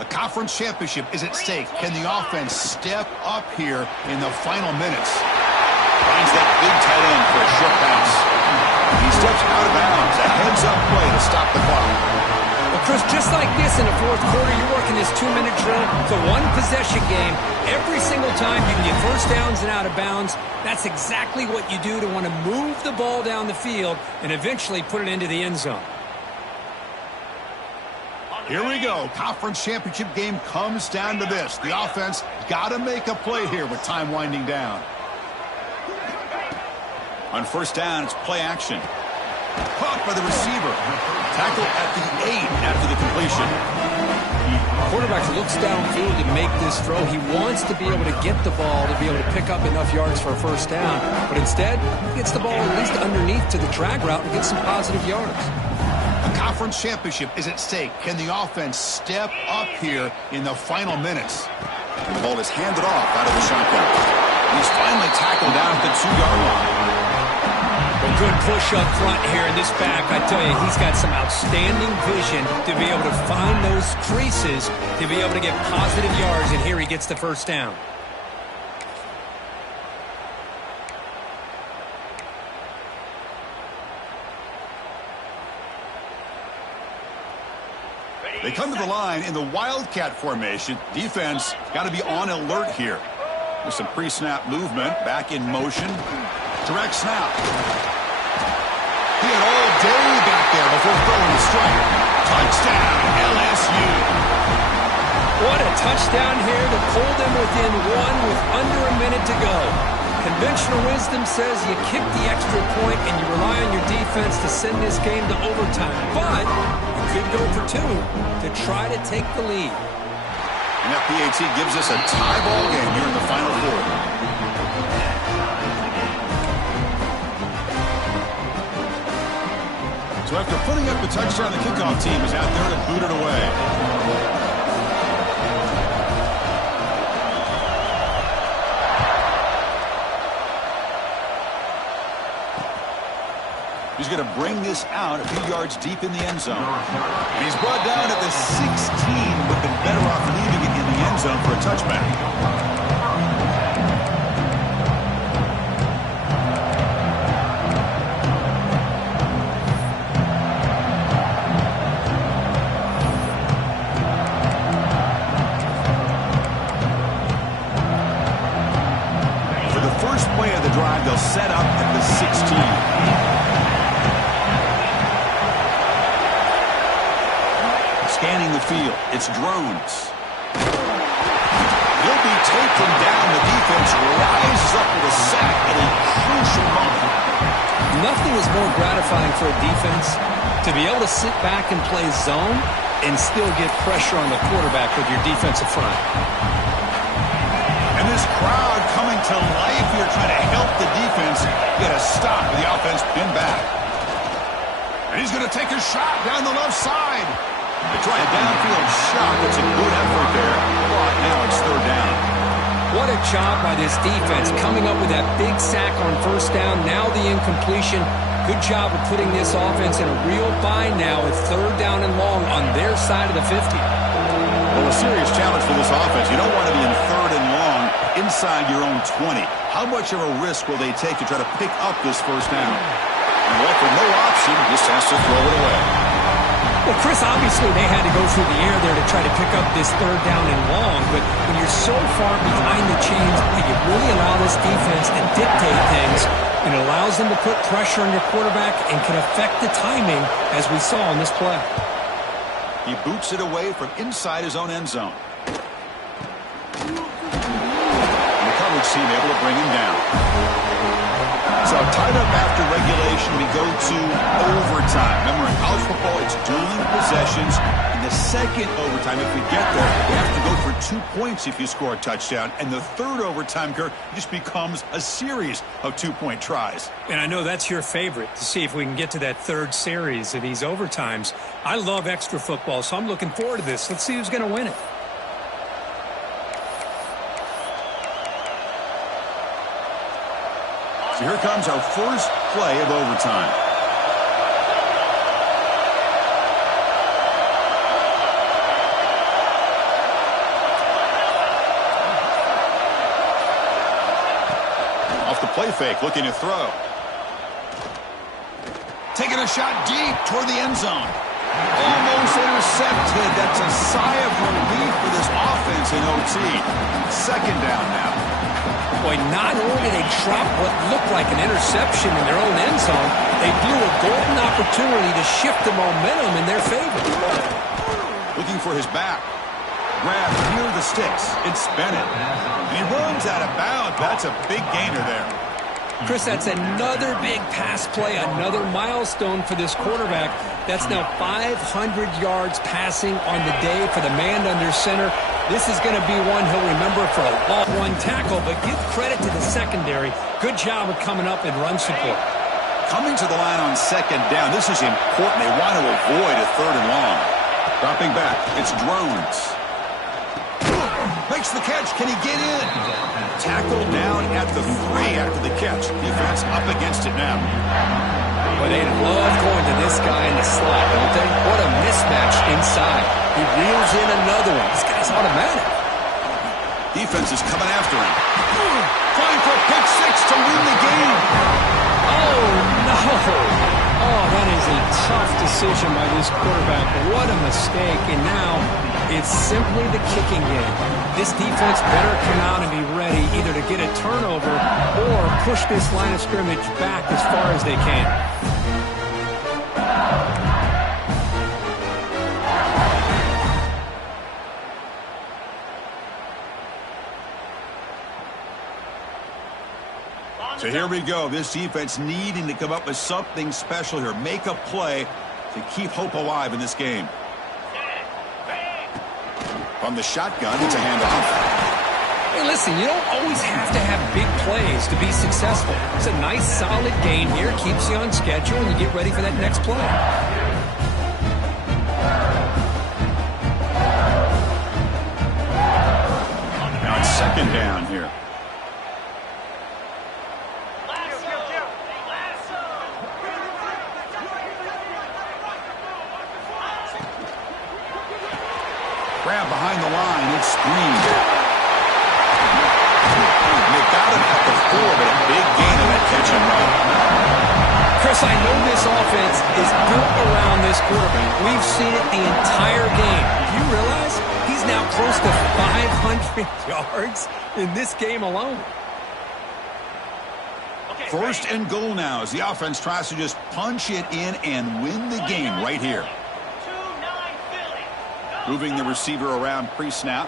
A conference championship is at stake. Can the offense step up here in the final minutes? Finds that big tight end for a short pass. He steps out of bounds. A heads-up play to stop the clock. Well, Chris, just like this in the fourth quarter, you're working this 2-minute drill. It's a one-possession game. Every single time you can get first downs and out of bounds, that's exactly what you do to want to move the ball down the field and eventually put it into the end zone. Here we go. Conference championship game comes down to this. The offense got to make a play here with time winding down. On first down, it's play action. Caught by the receiver. Tackle at the 8 after the completion. Quarterback looks downfield to make this throw. He wants to be able to get the ball to be able to pick up enough yards for a first down. But instead, he gets the ball at least underneath to the drag route and gets some positive yards. A conference championship is at stake. Can the offense step up here in the final minutes? The ball is handed off out of the shotgun. He's finally tackled down at the 2-yard line. A good push up front here in this back. I tell you, he's got some outstanding vision to be able to find those creases, to be able to get positive yards, and here he gets the first down. They come to the line in the Wildcat formation. Defense got to be on alert here. There's some pre-snap movement, back in motion. Direct snap. He had all day back there before throwing the strike. Touchdown, LSU. What a touchdown here to pull them within one with under a minute to go. Conventional wisdom says you kick the extra point and you rely on your defense to send this game to overtime. But you could go for two to try to take the lead. And that PAT gives us a tie ball game here in the final four. So after putting up the touchdown, the kickoff team is out there to boot it away. He's going to bring this out a few yards deep in the end zone. And he's brought down at the 16, but been better off leaving it in the end zone for a touchback. For the first play of the drive, they'll set up at the 16. Scanning the field. It's drones. He'll be taken down. The defense rises up with a sack at a crucial moment. Nothing is more gratifying for a defense to be able to sit back and play zone and still get pressure on the quarterback with your defensive front. And this crowd coming to life here trying to help the defense get a stop with the offense pinned back. And he's going to take a shot down the left side. They try a downfield shot. It's a good effort there. But now it's third down. What a job by this defense coming up with that big sack on first down. Now the incompletion. Good job of putting this offense in a real bind now with third down and long on their side of the 50. Well, a serious challenge for this offense. You don't want to be in third and long inside your own 20. How much of a risk will they take to try to pick up this first down? And well, for no option, just has to throw it away. Well, Chris, obviously they had to go through the air there to try to pick up this third down and long, but when you're so far behind the chains, you really allow this defense to dictate things. It allows them to put pressure on your quarterback and can affect the timing, as we saw on this play. He boots it away from inside his own end zone. And the coverage team able to bring him down. So tied up after regulation, we go to overtime. Remember, in college football, it's dueling possessions. In the second overtime, if we get there, we have to go for 2 points if you score a touchdown. And the third overtime, Kirk, just becomes a series of 2-point tries. And I know that's your favorite, to see if we can get to that third series of these overtimes. I love extra football, so I'm looking forward to this. Let's see who's going to win it. So here comes our first play of overtime. Off the play fake, looking to throw. Taking a shot deep toward the end zone. Almost intercepted. That's a sigh of relief for this offense in OT. Second down now. Boy, not only did they drop what looked like an interception in their own end zone, they blew a golden opportunity to shift the momentum in their favor. Looking for his back. Grab near the sticks. It's Bennett. And he runs out of bounds. That's a big gainer there. Chris, that's another big pass play, another milestone for this quarterback. That's now 500 yards passing on the day for the man under center. This is going to be one he'll remember for a long one tackle, but give credit to the secondary. Good job of coming up in run support. Coming to the line on second down, this is important. They want to avoid a third and long. Dropping back, it's Drones. Makes the catch. Can he get in? Tackled down at the 3 after the catch. Defense up against it now. Well, they love going to this guy in the slot, don't they? What a mismatch inside. He reels in another one. This guy's automatic. Defense is coming after him. Trying for a pick 6 to win the game. Oh, no. Oh, that is a tough decision by this quarterback. What a mistake. And now it's simply the kicking game. This defense better come out and be ready either to get a turnover or push this line of scrimmage back as far as they can. So here we go. This defense needing to come up with something special here. Make a play to keep hope alive in this game. From the shotgun, it's a handoff. Hey, listen, you don't always have to have big plays to be successful. It's a nice, solid gain here. Keeps you on schedule, and you get ready for that next play. Now it's second down here. Grab behind the line. It's screened. They got him at the 4, but a big gain of that catch and run. Chris, I know this offense is built around this quarterback. We've seen it the entire game. Do you realize he's now close to 500 yards in this game alone? First and goal now as the offense tries to just punch it in and win the game right here. Moving the receiver around pre-snap.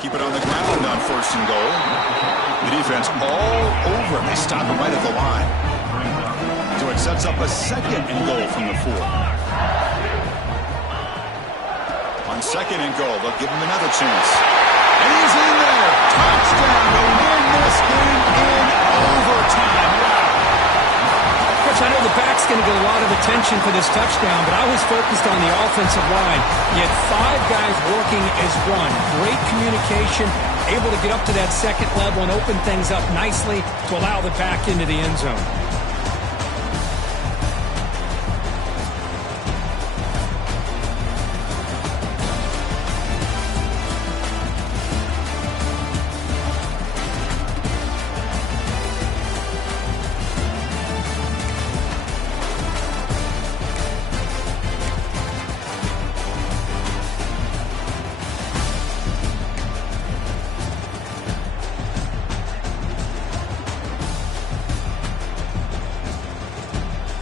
Keep it on the ground on first and goal. The defense all over him. They stop him right at the line. So it sets up a second and goal from the 4. On second and goal, they'll give him another chance. And he's in there. Touchdown to win this game in overtime. Wow. I know the back's going to get a lot of attention for this touchdown, but I was focused on the offensive line. You had 5 guys working as one. Great communication, able to get up to that second level and open things up nicely to allow the back into the end zone.